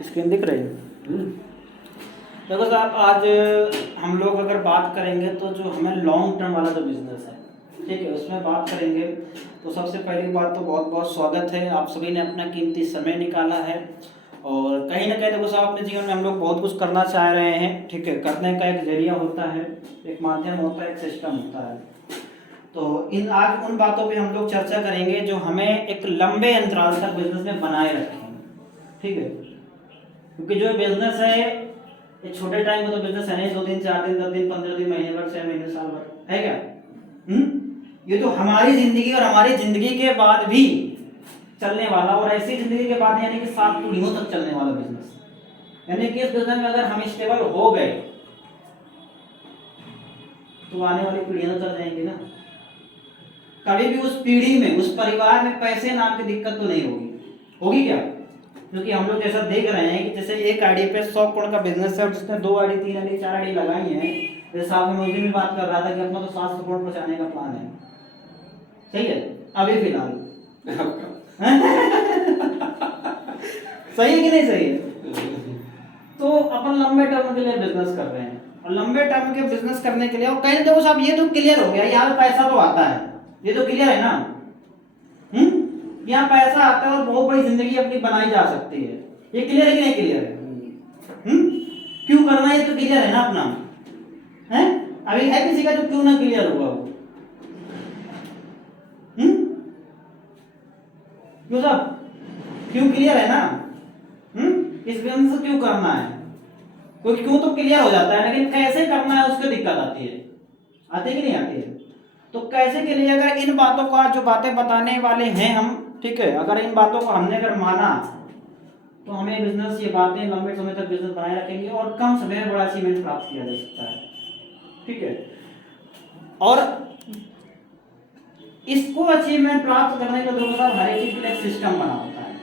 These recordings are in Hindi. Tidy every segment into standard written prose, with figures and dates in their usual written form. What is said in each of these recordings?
स्क्रीन दिख रही है। देखो साहब, आज हम लोग अगर बात करेंगे तो जो हमें लॉन्ग टर्म वाला जो बिजनेस है, ठीक है, उसमें बात करेंगे। तो सबसे पहली बात तो बहुत बहुत स्वागत है, आप सभी ने अपना कीमती समय निकाला है और कहीं ना कहीं देखो साहब अपने जीवन में हम लोग बहुत कुछ करना चाह रहे हैं, ठीक है। करने का एक जरिया होता है, एक माध्यम होता है, एक सिस्टम होता है। तो इन आज उन बातों पे हम लोग चर्चा करेंगे जो हमें एक लंबे अंतराल तक बिजनेस में बनाए रखेंगे, ठीक है। क्योंकि जो बिजनेस है ये छोटे टाइम में तो बिजनेस है नहीं, 2 दिन 4 दिन 10 दिन 15 दिन महीने भर 6 महीने साल भर है क्या? ये तो हमारी जिंदगी और हमारी जिंदगी के बाद भी चलने वाला, और ऐसी जिंदगी के बाद यानी कि 7 पीढ़ियों तक चलने वाला बिजनेस। यानी कि इस बिजनेस में अगर हम स्टेबल हो गए तो आने वाली पीढ़ियां तो चल जाएंगी ना। कभी भी उस पीढ़ी में, उस परिवार में पैसे नाम की दिक्कत तो नहीं होगी क्या? क्योंकि हम लोग जैसा देख रहे हैं कि जैसे एक आईडी पे 100 करोड़ का बिजनेस है और जिसने 2 आईडी 3 आईडी 4 आईडी लगाई है। जैसे साहब में उस दिन भी बात कर रहा था कि अपना तो 700 करोड़ पहुंचाने का प्लान है, सही है अभी फिलहाल। सही है कि नहीं सही है? तो अपन लंबे टर्म के लिए बिजनेस कर रहे हैं और लंबे टर्म के बिजनेस करने के लिए, और कहीं देखो साहब ये तो क्लियर हो गया, यहाँ पैसा तो आता है, ये तो क्लियर है ना। यहाँ पैसा आता है और बहुत बड़ी जिंदगी अपनी बनाई जा सकती है, ये क्लियर है कि नहीं क्लियर है? क्यों करना है ये तो क्लियर है ना अपना, है? अभी है किसी का जो क्यों ना क्लियर हुआ वो? क्यों साहब, क्यों क्लियर है ना? इस बिजनेस से क्यों करना है? क्योंकि क्यों तो क्लियर हो जाता है, लेकिन कैसे करना है उसकी दिक्कत आती है। आती कि नहीं आती है? तो कैसे के लिए अगर इन बातों का जो बातें बताने वाले हैं हम, ठीक है, अगर इन बातों को हमने अगर माना तो हमें बिजनेस, ये बातें लंबे समय तक बिजनेस बनाए रखेंगे और कम समय में बड़ा अचीवमेंट प्राप्त किया जा सकता है, ठीक है। और इसको अचीवमेंट प्राप्त करने के लिए हर एक चीज के लिए सिस्टम बना होता है,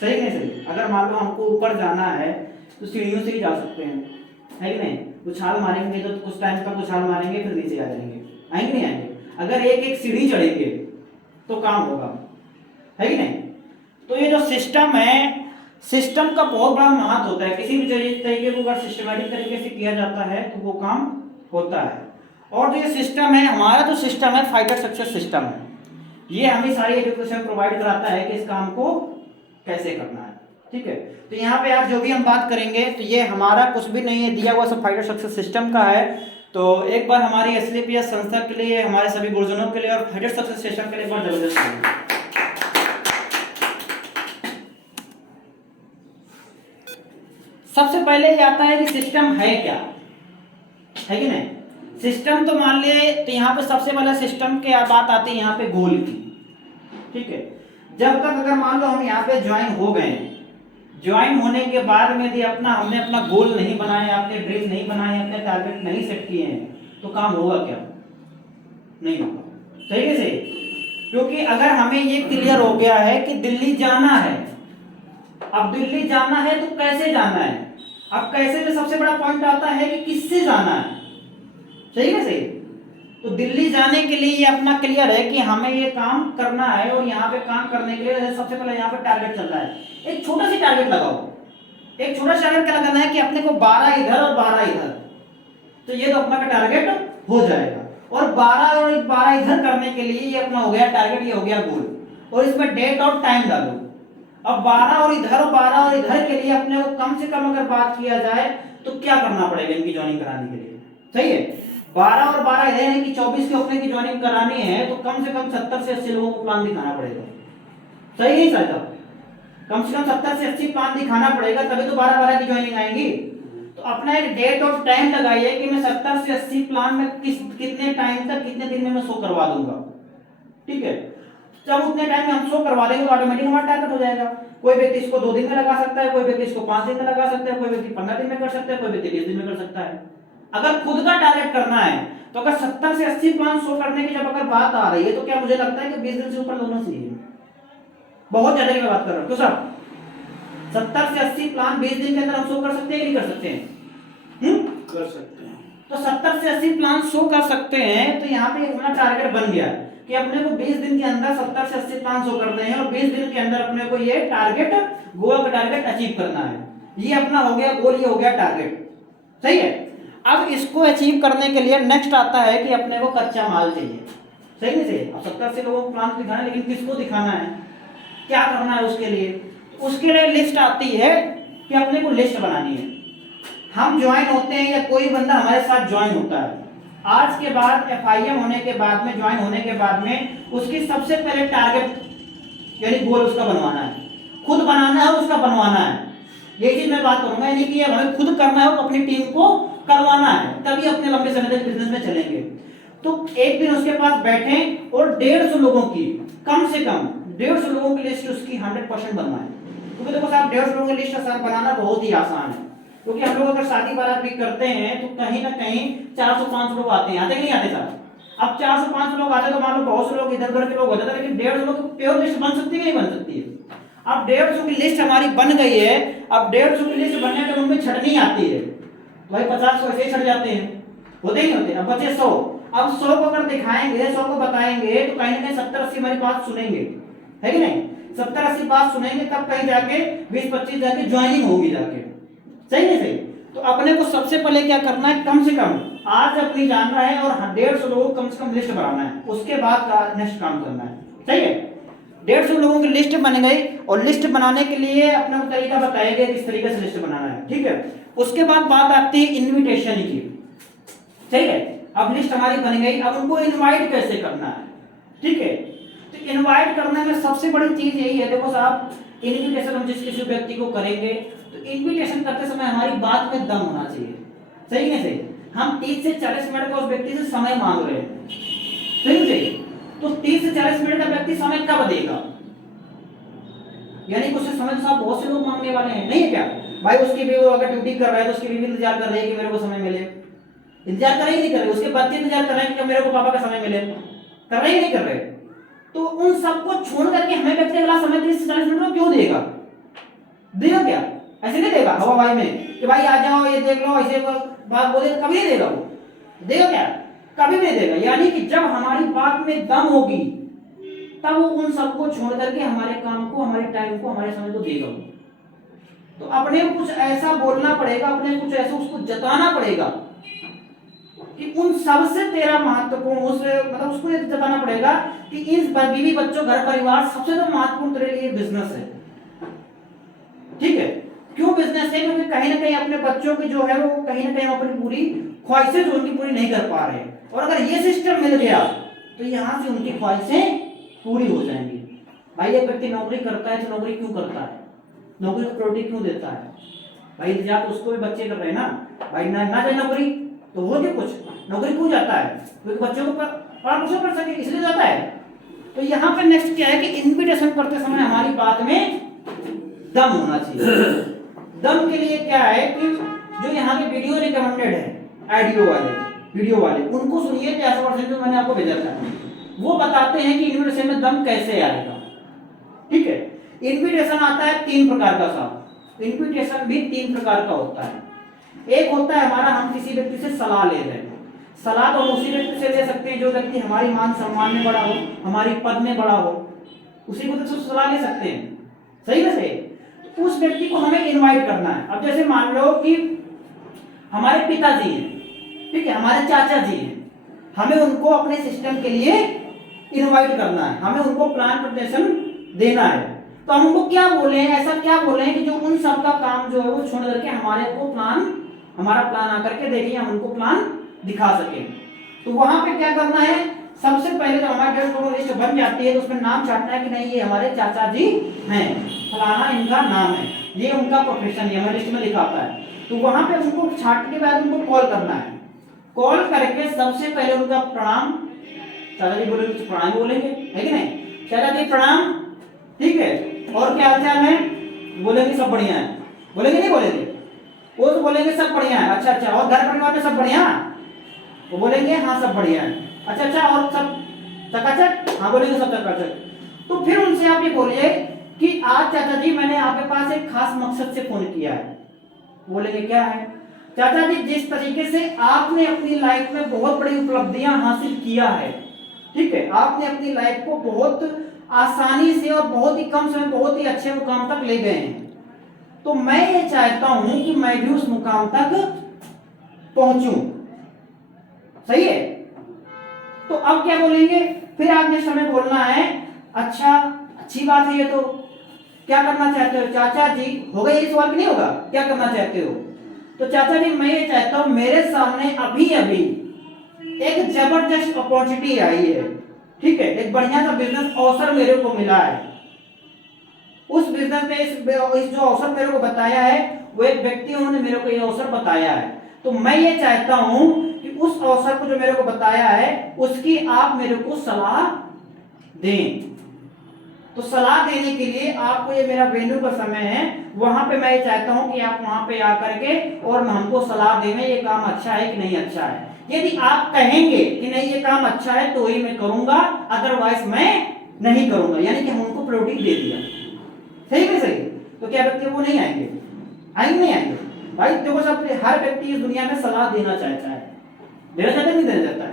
सही नहीं सही? अगर मान लो हमको ऊपर जाना है तो सीढ़ियों से ही जा सकते हैं, है कि नहीं? उछाल मारेंगे तो कुछ टाइम तक उछाल मारेंगे, फिर नीचे आ जाएंगे, आएंगे नहीं आएंगे? अगर एक एक सीढ़ी चढ़ेंगे तो काम होगा, है कि नहीं? तो ये जो सिस्टम है, सिस्टम का बहुत बड़ा महत्व होता है। किसी भी तरीके को अगर सिस्टमैटिक तरीके से किया जाता है तो वो काम होता है। और जो ये सिस्टम है, हमारा जो सिस्टम है फाइटर सक्सेस सिस्टम है, ये हमें सारी एजुकेशन प्रोवाइड कराता है कि इस काम को कैसे करना है, ठीक है। तो यहाँ पे आप जो भी हम बात करेंगे तो ये हमारा कुछ भी नहीं है, दिया हुआ सब फाइटर सक्सेस सिस्टम का है। तो एक बार हमारी एसलीपीएस संस्था के लिए, हमारे सभी गुरुजनों के लिए और फाइटर सक्सेस सिस्टम के लिए एक बार जबरदस्त। सबसे पहले ये आता है कि सिस्टम है क्या, है कि नहीं? सिस्टम तो मान ले, तो यहाँ पे सबसे पहले सिस्टम की बात आती है यहाँ पे गोल की, ठीक है। जब तक अगर मान लो हम यहाँ पे ज्वाइन हो गए, ज्वाइन होने के बाद में यदि हमने अपना गोल नहीं बनाया, अपने ड्रीम नहीं बनाए, अपने टारगेट नहीं सेट किए हैं, तो काम होगा क्या? नहीं होगा, सही है सही? क्योंकि अगर हमें ये क्लियर हो गया है कि दिल्ली जाना है, अब दिल्ली जाना है तो कैसे जाना है? अब कैसे में सबसे बड़ा पॉइंट आता है कि किससे जाना है, सही है सही? तो दिल्ली जाने के लिए ये अपना क्लियर है कि हमें ये काम करना है, और यहाँ पे काम करने के लिए सबसे पहले यहाँ पे टारगेट चल रहा है। एक छोटा सा टारगेट लगाओ, एक छोटा सा टारगेट क्या लगाना है कि अपने को 12 इधर और 12 इधर, तो ये तो अपना का टारगेट हो जाएगा। और 12 और 12 इधर करने के लिए ये अपना हो गया टारगेट, ये हो गया गोल, और इसमें डेट और टाइम डालो। अब 12 और इधर और 12 और इधर के लिए अपने को कम से कम अगर बात किया जाए तो क्या करना पड़ेगा इनकी ज्वाइनिंग कराने के लिए, सही है? 12 और 12 इधर यानी कि 24 के अपने की ज्वाइनिंग करानी है तो कम से कम 70 से 80 लोगों को प्लान दिखाना पड़ेगा, सही नहीं सर? कम से कम 70 से 80 प्लान दिखाना पड़ेगा, तभी तो 12-12 की ज्वाइनिंग आएंगी। तो अपना एक डेट और टाइम लगाइए कि मैं 70 से 80 प्लान में कितने टाइम तक, कितने दिन में मैं शो करवा दूंगा, ठीक है। जब उतने टाइम में हम शो करवा देंगे तो ऑटोमेटिक हमारा टारगेट हो जाएगा। कोई व्यक्ति इसको 2 दिन में लगा सकता है, कोई व्यक्ति इसको 5 दिन में लगा सकता है, कोई व्यक्ति 15 दिन में कर सकता है, कोई व्यक्ति 20 दिन में कर सकता है। अगर खुद का टारगेट करना है तो अगर 70 से 80 प्लान शो करने की जब अगर बात आ रही है तो क्या मुझे लगता है कि 20 दिन से ऊपर होना चाहिए। बहुत ज्यादा की मैं बात कर रहा हूँ, क्यों साहब? 70 से 80 प्लान 20 दिन के अंदर हम शो कर सकते हैं कि नहीं कर सकते हैं? कर सकते हैं। तो 70 से 80 प्लान शो कर सकते हैं, तो यहाँ पे अपना टारगेट बन गया कि अपने को 20 दिन के अंदर 70 से 80 प्लान शो करने हैं और 20 दिन के अंदर अपने को ये टारगेट, गोवा का टारगेट अचीव करना है। ये अपना हो गया गोल, ये हो गया टारगेट, सही है। अब इसको अचीव करने के लिए नेक्स्ट आता है कि अपने को कच्चा माल चाहिए, सही नहीं सही। अब 70-80 लोगों को प्लान दिखाना है, लेकिन किसको दिखाना है, क्या करना है उसके लिए, उसके लिए लिस्ट आती है कि अपने को लिस्ट बनानी है। हम ज्वाइन होते हैं या कोई बंदा हमारे साथ ज्वाइन होता है, आज के बाद FIM होने के बाद में, ज्वाइन होने के बाद में उसकी सबसे पहले टारगेट यानी गोल उसका बनवाना है, खुद बनाना है, उसका बनवाना है। ये चीज मैं बात करूंगा, यानी कि हमें खुद करना है और अपनी टीम को करवाना है, तभी अपने लंबे समय तक बिजनेस में चलेंगे। तो एक दिन उसके पास बैठे और 150 लोगों की, कम से कम 150 लोगों की लिस्ट उसकी 100% बनवाए। क्योंकि देखो साहब 150 लोगों की लिस्ट बनाना बहुत ही आसान है, क्योंकि हम लोग अगर शादी बारात भी करते हैं तो कहीं ना कहीं 400-500 लोग आते हैं, आते कि नहीं आते साहब। अब 400-500 लोग आते तो मान लो बहुत से लोग इधर उधर के लोग होते थे, लेकिन 150 लोग प्योर लिस्ट बन सकती है कि नहीं बन सकती है। अब 150 की लिस्ट हमारी बन गई है, अब 150 की लिस्ट बनने के उनमें छटनी आती है, भाई 50 को ऐसे ही छट जाते हैं, होते ही होते। अब बचे 100, अब 100 को अगर दिखाएंगे, 100 को बताएंगे तो कहीं ना कहीं 70-80 हमारी बात सुनेंगे, है कि नहीं। 70-80 बात सुनेंगे तब कहीं जाके 20-25 जाके ज्वाइनिंग होगी जाके, सही नहीं सही। तो अपने को सबसे पहले क्या करना है, कम से कम आज अपनी जानना है और 150 लोगों को कम से कम लिस्ट बनाना है, उसके बाद नेक्स्ट काम करना है, सही है। 150 लोगों की लिस्ट बन गई और लिस्ट बनाने के लिए अपना तरीका बताया गया किस तरीके से लिस्ट बनाना है, ठीक है। उसके बाद बात आती है इनविटेशन की, सही है। अब लिस्ट हमारी बन गई, अब उनको इनवाइट कैसे करना है, ठीक है। तो इनवाइट करने में सबसे बड़ी चीज यही है, देखो साहब इनविटेशन हम जिस किसी व्यक्ति को करेंगे तो इनविटेशन करते समय हमारी बात में दम होना चाहिए, सही है सही। हम 30 से 40 मिनट का उस व्यक्ति से समय मांग रहे हैं, सही सही। तो 30 से 40 मिनट का व्यक्ति समय कब देगा, यानी कि उससे समय साहब बहुत से लोग मांगने वाले हैं, नहीं है क्या भाई। उसकी भी अगर ड्यूटी कर रहा है तो उसकी भी इंतजार कर रही है कि मेरे को समय मिले, इंतजार कर रहे ही नहीं कर रहे, उसके बच्चे इंतजार कर रहे हैं कि मेरे को पापा का समय मिले, कर रहे ही नहीं कर रहे। तो उन सबको छोड़ करके हमें व्यक्ति अगला समय 30 से 40 मिनट में क्यों देगा, देगा क्या, ऐसे नहीं देगा हवा भाई में कि भाई आ जाओ ये देख लो, ऐसे बात बोले कभी नहीं देगा वो, देगा क्या, कभी नहीं देगा। यानी कि जब हमारी बात में दम होगी तब वो उन सबको छोड़ करके हमारे काम को, हमारे टाइम को, हमारे समय को देगा। तो अपने को कुछ ऐसा बोलना पड़ेगा, अपने कुछ ऐसा उसको जताना पड़ेगा कि उन सबसे तेरा महत्वपूर्ण, उस मतलब उसको ये जताना पड़ेगा कि इन बीवी बच्चों घर परिवार सबसे जो महत्वपूर्ण तेरे लिए बिजनेस है, ठीक है। क्यों बिजनेस है, क्योंकि कहीं ना कहीं अपने बच्चों की जो है वो कहीं ना कहीं अपनी पूरी ख्वाहिशें जो उनकी पूरी नहीं कर पा रहे हैं, और अगर ये सिस्टम मिल गया तो यहाँ से उनकी ख्वाहिशें पूरी हो जाएंगी। भाई एक व्यक्ति नौकरी करता है तो नौकरी क्यों करता है, नौकरी को प्रायोरिटी क्यों देता है, भाई इंतजार तो उसको भी बच्चे कर रहे हैं ना, भाई ना जाए नौकरी तो हो गया कुछ, नौकरी क्यों जाता है, क्योंकि बच्चों को पालन पोषण कर सके इसलिए जाता है। तो यहाँ पे नेक्स्ट क्या है कि इनविटेशन करते समय हमारी बात में दम होना चाहिए। दम के लिए क्या है कि जो यहाँ के वीडियो रिकमेंडेड है, ऑडियो वाले वीडियो वाले, उनको सुनिए 50% जो मैंने आपको भेजा था, वो बताते हैं कि इनविटेशन में दम कैसे आएगा, ठीक है। इनविटेशन आता है 3 प्रकार का साहब, इनविटेशन भी 3 प्रकार का होता है। एक होता है हमारा, हम किसी व्यक्ति से सलाह ले रहे हैं, सलाह तो हम उसी व्यक्ति से ले सकते हैं जो व्यक्ति हमारी मान सम्मान में बड़ा हो, हमारी पद में बड़ा हो, उसी को तो सलाह ले सकते हैं, सही ना सही। उस व्यक्ति को हमें इनवाइट करना है। अब जैसे मान लो कि हमारे पिताजी हैं, ठीक है, हमारे चाचा जी हैं, हमें उनको अपने सिस्टम के लिए इनवाइट करना है, हमें उनको प्लान प्रेजेंटेशन देना है। तो हम उनको क्या बोले हैं, ऐसा क्या बोले हैं कि जो उन सब का काम जो है वो छोड़ करके हमारे को प्लान, हमारा प्लान आकर के देखिए, हम उनको प्लान दिखा सके। तो वहां पे क्या करना है, सबसे पहले जब हमारी 150 लिस्ट बन जाती है तो उसमें नाम छाटना है कि नहीं ये हमारे चाचा जी हैं, फलाना इनका नाम है, ये उनका प्रोफेशन है, हमारी लिस्ट में लिखा आता है। तो वहां पे उनको छाटने के बाद उनको कॉल करना है, कॉल करके सबसे पहले उनका प्रणाम, चाचा जी बोलेंगे तो प्रणाम बोलेंगे, है कि नहीं, चाचा जी प्रणाम, ठीक है, और क्या हाल चाल है, बोलेंगे सब बढ़िया है, बोलेंगे नहीं बोलेंगे, वो तो बोलेंगे सब बढ़िया है, अच्छा अच्छा, और घर परिवार में सब बढ़िया, वो बोलेंगे हाँ सब बढ़िया है, अच्छा अच्छा, और सब चकाचक, हाँ बोलेंगे सब चकाचक। तो फिर उनसे आप ये बोलिए कि आज चाचा जी मैंने आपके पास एक खास मकसद से फोन किया है, बोलेंगे क्या है, चाचा जी जिस तरीके से आपने अपनी लाइफ में बहुत बड़ी उपलब्धियां हासिल किया है, ठीक है, आपने अपनी लाइफ को बहुत आसानी से और बहुत ही कम समय बहुत ही अच्छे मुकाम तक ले गए हैं, तो मैं ये चाहता हूं कि मैं भी उस मुकाम तक पहुंचूं। सही है। तो अब क्या बोलेंगे, फिर आप नेक्स्ट हमें बोलना है, अच्छा अच्छी बात है ये तो, क्या करना चाहते हो चाचा जी, होगा ये सवाल कि नहीं होगा, क्या करना चाहते हो। तो चाचा जी मैं ये चाहता हूं, मेरे सामने अभी अभी एक जबरदस्त अपॉर्चुनिटी आई है, ठीक है, एक बढ़िया सा बिजनेस अवसर मेरे को मिला है। उस बिजनेस में इस जो अवसर मेरे को बताया है, वो एक व्यक्ति उन्होंने मेरे को ये अवसर बताया है। तो मैं ये चाहता हूं कि उस अवसर को जो मेरे को बताया है उसकी आप मेरे को सलाह दें। तो सलाह देने के लिए आपको ये मेरा वेन्यू का समय है, वहां पे मैं चाहता हूं कि आप वहां पे आकर के और हमको सलाह दें ये काम अच्छा है कि नहीं अच्छा है। यदि आप कहेंगे कि नहीं ये काम अच्छा है तो ही मैं करूंगा, अदरवाइज मैं नहीं करूंगा, यानी कि हम उनको प्रायोरिटी दे दिया। सही में सही। तो क्या व्यक्ति वो नहीं आएंगे, आएंगे नहीं आएंगे भाई। देखो सब, हर व्यक्ति इस दुनिया में सलाह देना चाहता है, देना चाहता है नहीं देना चाहता है।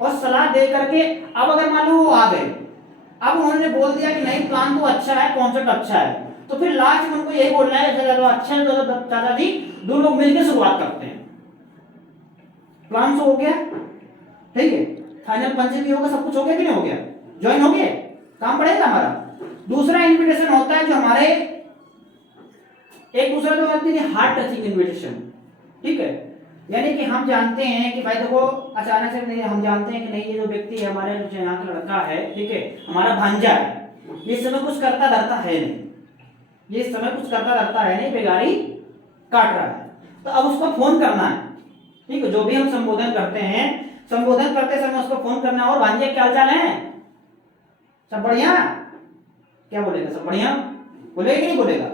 और सलाह दे करके अब अगर मान लो वो आ गए, अब उन्होंने बोल दिया कि नहीं प्लान तो अच्छा है, कॉन्सेप्ट अच्छा है, तो फिर लास्ट में उनको यही बोलना है चलो अच्छा है तो चाचा जी दो लोग मिलकर शुरुआत करते हैं। प्लान तो हो गया, ठीक है, फाइनल पंच भी होगा, सब कुछ हो गया कि नहीं हो गया, ज्वाइन हो गया, काम पड़ेगा हमारा। दूसरा इन्विटेशन होता है जो हमारे एक दूसरे को लगती है हार्ट टचिंग इन्विटेशन, ठीक है, यानी कि हम जानते हैं कि भाई देखो अचानक से नहीं, हम जानते हैं कि नहीं ये जो व्यक्ति है हमारे जो यहाँ का लड़का है, ठीक है, हमारा भांजा है, ये समय कुछ करता धरता है नहीं, ये समय कुछ करता धरता है नहीं, बेगारी काट रहा है। तो अब उसको फोन करना है, ठीक है, जो भी हम संबोधन करते हैं, संबोधन करते समय उसको फोन करना है, और भांजे क्या हाल चाल है, सब बढ़िया, क्या बोलेगा, सब बढ़िया बोलेगा कि नहीं बोलेगा।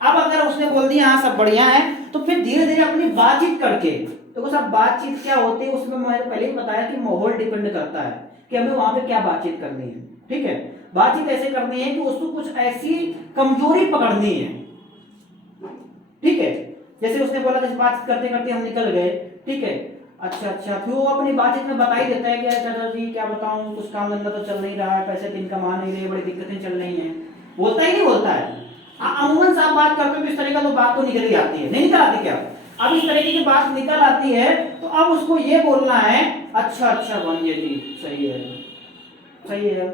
अब अगर उसने बोल दिया हाँ सब बढ़िया है, तो फिर धीरे धीरे अपनी बातचीत करके, देखो सब बातचीत क्या होती है उसमें मैंने पहले ही बताया कि माहौल डिपेंड करता है कि हमें वहां पे क्या बातचीत करनी है, ठीक है। बातचीत ऐसे करनी है कि उसको कुछ ऐसी कमजोरी पकड़नी है, ठीक है, जैसे उसने बोला कि बातचीत करते करते हम निकल गए, ठीक है, अच्छा, फिर वो अपनी बातचीत में बता ही देता है कि चाचा जी क्या बताऊं, कुछ काम धंधा तो चल नहीं रहा है, पैसे तो इनकम आ नहीं रही, बड़ी दिक्कतें चल रही हैं, बोलता ही नहीं बोलता है। अमूमन साहब बात करते हो इस तरह का तो बात तो निकल ही आती है, नहीं निकल आती क्या। अब इस तरीके की बात निकल आती है तो अब उसको ये बोलना है, अच्छा भांजे जी सही है,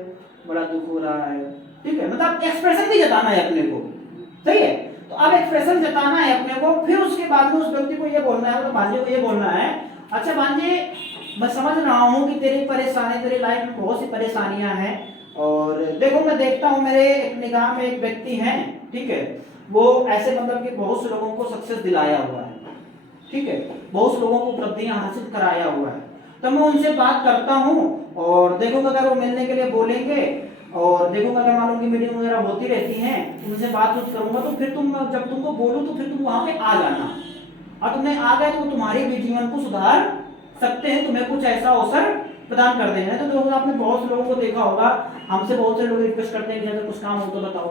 बड़ा दुख हो रहा है, ठीक है, मतलब एक्सप्रेशन भी जताना है अपने को, सही है। तो अब एक्सप्रेशन जताना है अपने को, फिर उसके बाद में उस व्यक्ति को ये बोलना है, मतलब भांजे को ये बोलना है, अच्छा भांजे मैं समझ रहा हूँ कि तेरी परेशानी, तेरी लाइफ में बहुत सी परेशानियां हैं, और देखो मैं देखता हूँ मेरे एक निगाह में एक व्यक्ति हैं, ठीक है, वो ऐसे मतलब कि बहुत से लोगों को सक्सेस दिलाया हुआ है, ठीक है, बहुत से लोगों को उपलब्धियां हासिल कराया हुआ है। तो मैं उनसे बात करता हूँ और देखूंगा अगर वो मिलने के लिए बोलेंगे, और देखूंगा अगर मान लो उनकी मीटिंग वगैरह होती रहती हैं, उनसे बातचीत करूंगा, तो फिर तुम जब तुमको बोलूँ तो फिर तुम वहां पे आ जाना, और तुमने आ गए तो तुम्हारे भी जीवन को सुधार सकते हैं, तुम्हें कुछ ऐसा अवसर प्रदान कर देना है। तो देखो आपने बहुत से लोगों को देखा होगा, हमसे बहुत से लोग रिक्वेस्ट करते हैं कि जैसे कुछ काम हो तो बताओ,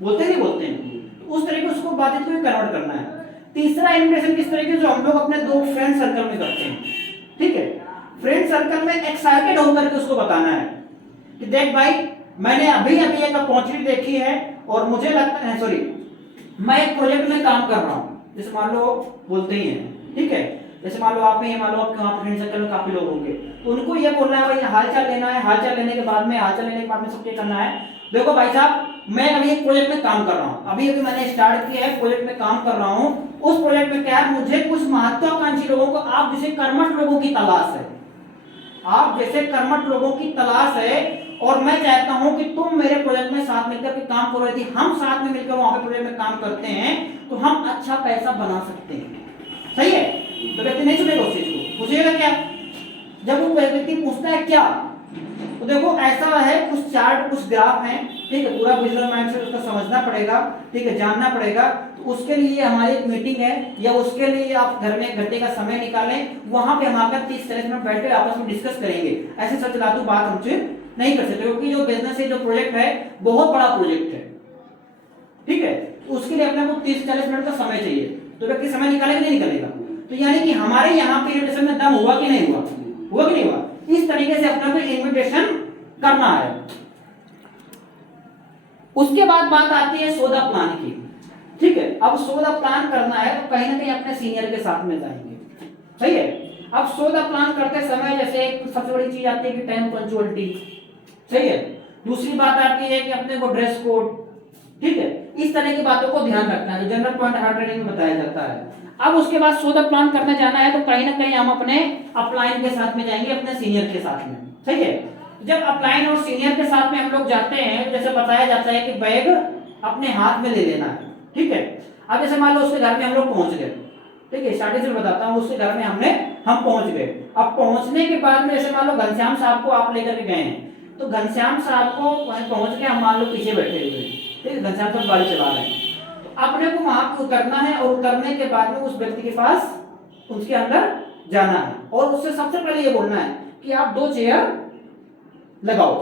बोलते नहीं बोलते हैं, तो उस तरीके से उसको बातचीत को कन्वर्ट करना है। तीसरा इन्विटेशन किस तरीके जो हम लोग अपने दो फ्रेंड सर्कल में करते हैं, ठीक है, फ्रेंड सर्कल में एक्साइटेड होकर के उसको बताना है कि देख भाई मैंने अभी एक अपॉर्चुनिटी देखी है, और मुझे लगता है मैं एक प्रोजेक्ट में काम कर रहा हूँ, जैसे मान लो बोलते ही हैं, ठीक है, जैसे मान लो आप ही मान लो आपके वहाँ फ्रेंड सर्कल में काफी लोग होंगे, तो उनको ये बोलना है भाई हालचाल लेना है, हालचाल लेने के बाद में सब क्या करना है, देखो भाई साहब मैं अभी एक प्रोजेक्ट में काम कर रहा हूँ, अभी मैंने स्टार्ट किया है, प्रोजेक्ट में काम कर रहा हूँ, उस प्रोजेक्ट में क्या है, मुझे कुछ महत्वाकांक्षी लोगों को, आप जैसे कर्मठ लोगों की तलाश है, आप जैसे कर्मठ लोगों की तलाश है, और मैं चाहता हूं कि तुम मेरे प्रोजेक्ट में साथ मिलकर के काम करो, यदि हम साथ में मिलकर वहां पे प्रोजेक्ट में काम करते हैं तो हम अच्छा पैसा बना सकते हैं, सही है। तो व्यक्ति नहीं सुनेगा उस चीज को, पूछेगा क्या, जब वो व्यक्ति पूछता है क्या, तो देखो ऐसा है कुछ चार्ट कुछ ग्राफ हैं, ठीक है, पूरा बिजनेस माइंड से उसको समझना पड़ेगा, ठीक है, जानना पड़ेगा। तो उसके लिए हमारी एक मीटिंग है, या उसके लिए आप घर में एक घंटे का समय निकालें, वहां पे हम आकर 30-40 मिनट बैठ कर आपस में डिस्कस करेंगे। ऐसे सचलातू बात हमसे नहीं कर सकते, क्योंकि जो बिजनेस है, जो प्रोजेक्ट है, बहुत बड़ा प्रोजेक्ट है, ठीक है, तो उसके लिए अपने को 30-40 मिनट का समय चाहिए, तो व्यक्ति समय निकालेगा नहीं निकलेगा। तो यानी कि हमारे यहाँ पे इन्विटेशन में दम हुआ कि नहीं हुआ, हुआ कि नहीं हुआ, इस तरीके से अपने को इन्विटेशन करना है। उसके बाद बात आती है सौदा प्लान की, ठीक है। अब सो द प्लान करना है तो कहीं ना कहीं अपने सीनियर के साथ में जाएंगे, सही है। अब सो द प्लान करते समय जैसे एक सबसे बड़ी चीज आती है कि टाइम पंक्चुअलिटी, सही है। दूसरी बात आती है कि अपने को ड्रेस कोड, ठीक है। इस तरह की बातों को ध्यान रखना है, जनरल पॉइंट हर ट्रेनिंग में बताया जाता है। अब उसके बाद सो द प्लान करने जाना है तो कहीं ना कहीं हम अपने अपलाइन के साथ में जाएंगे, अपने सीनियर के साथ में, सही है। जब अपलाइन और सीनियर के साथ में हम लोग जाते हैं, जैसे बताया जाता है कि बैग अपने हाथ में ले लेना है, ठीक है। अब जैसे मान लो उसके घर में हम लोग पहुंच गए, ठीक है, स्टार्टिंग से बताता हूँ, उसके घर में हम पहुंच गए। अब पहुंचने के बाद में जैसे मान लो घनश्याम साहब को आप लेकर के गए हैं, तो घनश्याम साहब को वहीं पहुंच के हम मान लो पीछे बैठे हुए हैं, ठीक है, घनश्याम साहब गाड़ी चला रहे हैं, तो अपने को वहां पे उतरना है और उतरने के बाद में उस व्यक्ति के पास उसके अंदर जाना है और उससे सबसे पहले ये बोलना है कि आप 2 चेयर लगाओ,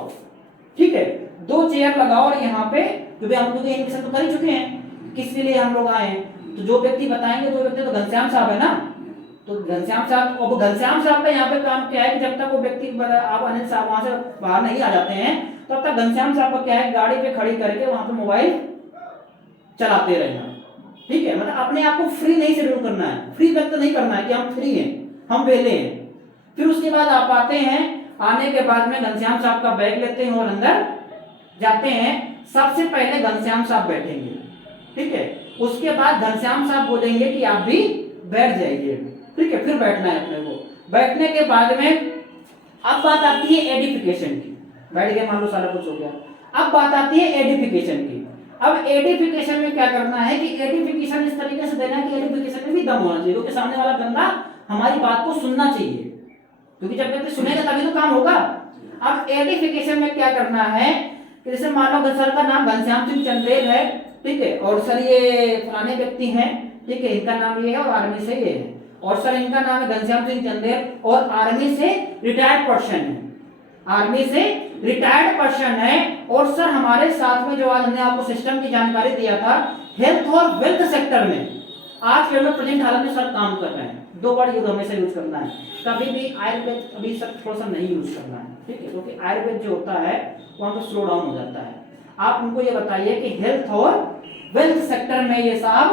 ठीक है, 2 चेयर लगाओ। और यहाँ पे जो भी हम लोग इनविटेशन तो कर ही चुके हैं किसके लिए हम लोग आए हैं, तो जो व्यक्ति बताएंगे तो व्यक्ति तो घनश्याम साहब है ना, तो घनश्याम साहब, अब घनश्याम साहब का यहाँ पे काम क्या है कि जब तक वो व्यक्ति आप अनिल साहब वहां से बाहर नहीं आ जाते हैं तब तक घनश्याम साहब का क्या है, गाड़ी पे खड़ी करके वहां पे मोबाइल चलाते रहना, ठीक है। मतलब अपने आप को फ्री नहीं शेड्यूल करना है, फ्री व्यक्त नहीं करना है कि हम फ्री हैं, हम वेले हैं। फिर उसके बाद आप आते हैं, आने के बाद में घनश्याम साहब का बैग लेते हैं और अंदर जाते हैं। सबसे पहले घनश्याम साहब बैठेंगे, ठीक है, उसके बाद घनश्याम साहब बोलेंगे कि आप भी बैठ जाइए, ठीक है, फिर बैठना है अपने को। बैठने के बाद में अब बात आती है एडिफिकेशन की, बैठ गए मान लो सारा कुछ हो गया, अब बात आती है एडिफिकेशन की। अब एडिफिकेशन में क्या करना है कि एडिफिकेशन इस तरीके से देना है कि एडिफिकेशन में भी दम होना चाहिए, क्योंकि सामने वाला बंदा हमारी बात को सुनना चाहिए, क्योंकि जब व्यक्ति सुनेगा तभी तो काम होगा। अब एडिफिकेशन में क्या करना है कि जैसे मान लो सर का नाम घनश्याम सिंह चंदेल है, ठीक है, और सर ये फलाने व्यक्ति हैं, ठीक है, इनका नाम ये है और आर्मी से ये है, और सर इनका नाम है घनश्याम सिंह चंदेल और आर्मी से रिटायर्ड पर्सन है, आर्मी से रिटायर्ड पर्सन है। और सर हमारे साथ में जो आज हमने आपको सिस्टम की जानकारी दिया था, हेल्थ और वेल्थ सेक्टर में आज के में प्रेजेंट हालत में सर काम कर रहे हैं। 2 वर्ड हमेशा यूज करना है, कभी भी आयुर्वेद अभी सर थोड़ा सा नहीं यूज करना है, ठीक है, क्योंकि आयुर्वेद जो होता है वहां पर स्लो डाउन हो जाता है। आप उनको ये बताइए कि हेल्थ और वेल्थ सेक्टर में ये साहब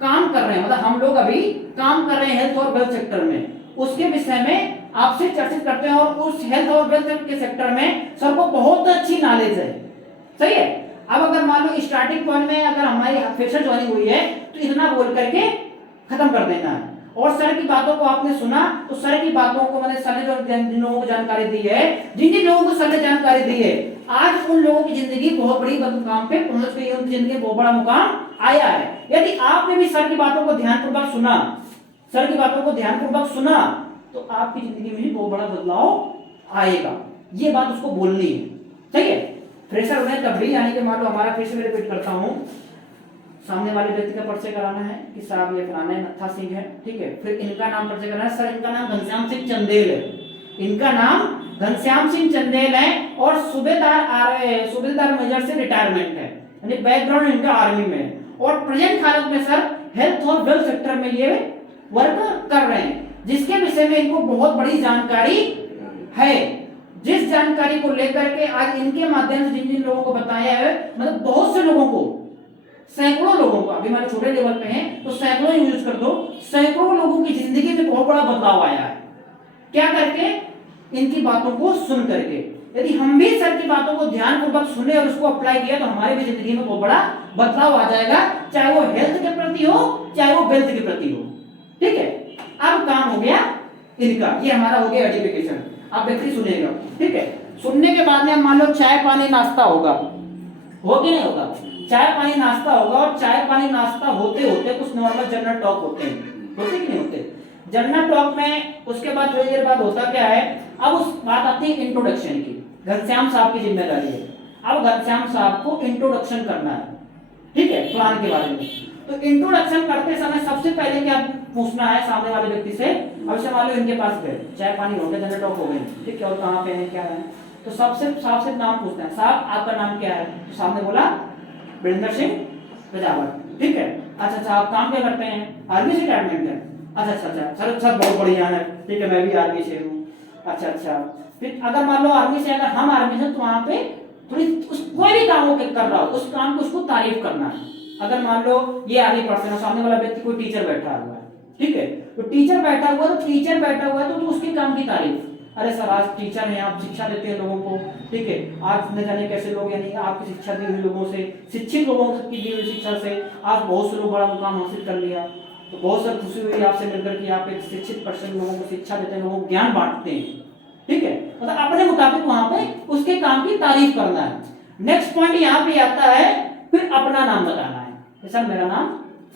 काम कर रहे हैं, मतलब हम लोग अभी काम कर रहे हैं हेल्थ और वेल्थ सेक्टर में, उसके विषय में आपसे चर्चित करते हैं। और उस हेल्थ और वेल्थ के सेक्टर में सर को बहुत अच्छी नॉलेज है, सही है। अब अगर मान लो स्टार्टिंग पॉइंट में अगर हमारी फ्रेशर ज्वाइनिंग हुई है तो इतना बोल करके खत्म कर देना है। और सर की बातों को आपने सुना तो सर की बातों को मैंने सर ने जो जिन लोगों को जानकारी दी है, जिन जिन लोगों को सर ने जानकारी दी है, आज उन लोगों की जिंदगी बहुत बड़ी मुकाम पे पहुंच गई है, उनकी जिंदगी बहुत बड़ा मुकाम आया है। यदि आपने भी सर की बातों को ध्यानपूर्वक सुना, सर की बातों को ध्यानपूर्वक सुना, तो आपकी जिंदगी में भी बहुत बड़ा बदलाव आएगा। ये बात उसको बोलनी है, सही है। फ्रेशर उन्हें तभी, यानी कि मान लो हमारा, फिर से मैं रिपीट करता हूं, सामने वाले व्यक्ति का परिचय कराना है कि साहब ये फलाना नत्था सिंह है, ठीक है, फिर इनका नाम परिचय कराना है, सर इनका नाम घनश्याम सिंह चंदेल है, इनका नाम घनश्याम सिंह चंदेल है और सूबेदार मेजर से रिटायरमेंट है, यानी बैकग्राउंड इनका आर्मी में है और प्रेजेंट हालत में सर हेल्थ और वेल्थ सेक्टर में ये वर्क कर रहे हैं, जिसके विषय में इनको बहुत बड़ी जानकारी है। जिस जानकारी को लेकर के आज इनके माध्यम से जिन जिन लोगों को बताया है, मतलब बहुत से लोगों को, सैकड़ों लोगों को, अभी हमारे छोटे लेवल पे हैं तो सैकड़ों यूज कर दो, सैकड़ों लोगों की जिंदगी में बहुत बड़ा बदलाव आया है। क्या करके? इनकी बातों को सुन करके। यदि हम भी सर की बातों को ध्यानपूर्वक सुने और उसको अप्लाई किया तो हमारे भी जिंदगी में बहुत बड़ा बदलाव आ जाएगा, चाहे वो हेल्थ के प्रति हो चाहे वो वेल्थ के प्रति हो, ठीक है। अब काम हो गया इनका, ये हमारा हो गया एजुकेशन। अब व्यक्ति सुनेगा, ठीक है, सुनने के बाद में मान लो चाय पानी नाश्ता होगा, हो कि नहीं होगा? चाय पानी नाश्ता होगा और चाय पानी नाश्ता होते होते कुछ नॉर्मल जनरल टॉक होते हैं, होते कि नहीं होते? जनरल टॉक में उसके बाद थोड़ी देर बाद होता क्या है, अब उस बात आती है इंट्रोडक्शन की। घनश्याम साहब की जिम्मेदारी है, अब घनश्याम साहब को इंट्रोडक्शन करना है, ठीक है, प्लान के बारे में। तो इंट्रोडक्शन करते समय सबसे पहले क्या पूछना है सामने वाले व्यक्ति से? अब से मान लो इनके पास गए, चाय पानी हो गया, जनरल टॉक हो गई, ठीक है, और कहाँ पे हैं क्या है, तो सबसे साफ नाम पूछना है, साहब आपका नाम क्या है? तो सामने बोला वीरेंद्र सिंह प्रजापत, ठीक है, अच्छा आप काम क्या करते हैं? आर्मी से रिटायरमेंट है, अच्छा सर सर बहुत बढ़िया है, ठीक है, मैं भी आर्मी से हूँ, अच्छा। फिर अगर मान लो आर्मी से, अगर हम आर्मी से, तो वहां पे थोड़ी कोई भी काम कर रहा हो उस काम को उसको तारीफ करना है, अगर मान लो ये आगे पर्सन है, सामने वाला व्यक्ति कोई टीचर बैठा हुआ है, ठीक है, तो टीचर बैठा हुआ है, तो टीचर बैठा हुआ है तो उसके काम की तारीफ, अरे सर आज टीचर हैं, आप शिक्षा देते हैं लोगों को, ठीक है, आज न जाने कैसे लोग, यानी आपकी शिक्षा दी हुई लोगों से, शिक्षित लोगों की दी हुई शिक्षा से आज बहुत से लोग बड़ा मुकाम हासिल कर लिया, तो बहुत सारी खुशी हुई आपसे मिलकर कि आप एक शिक्षित पर्सन लोगों को शिक्षा देते हैं, लोगों को ज्ञान बांटते हैं, ठीक है, मतलब अपने मुताबिक वहां पे उसके काम की तारीफ करना है। नेक्स्ट पॉइंट यहाँ पे आता है, फिर अपना नाम बताना है, सर मेरा नाम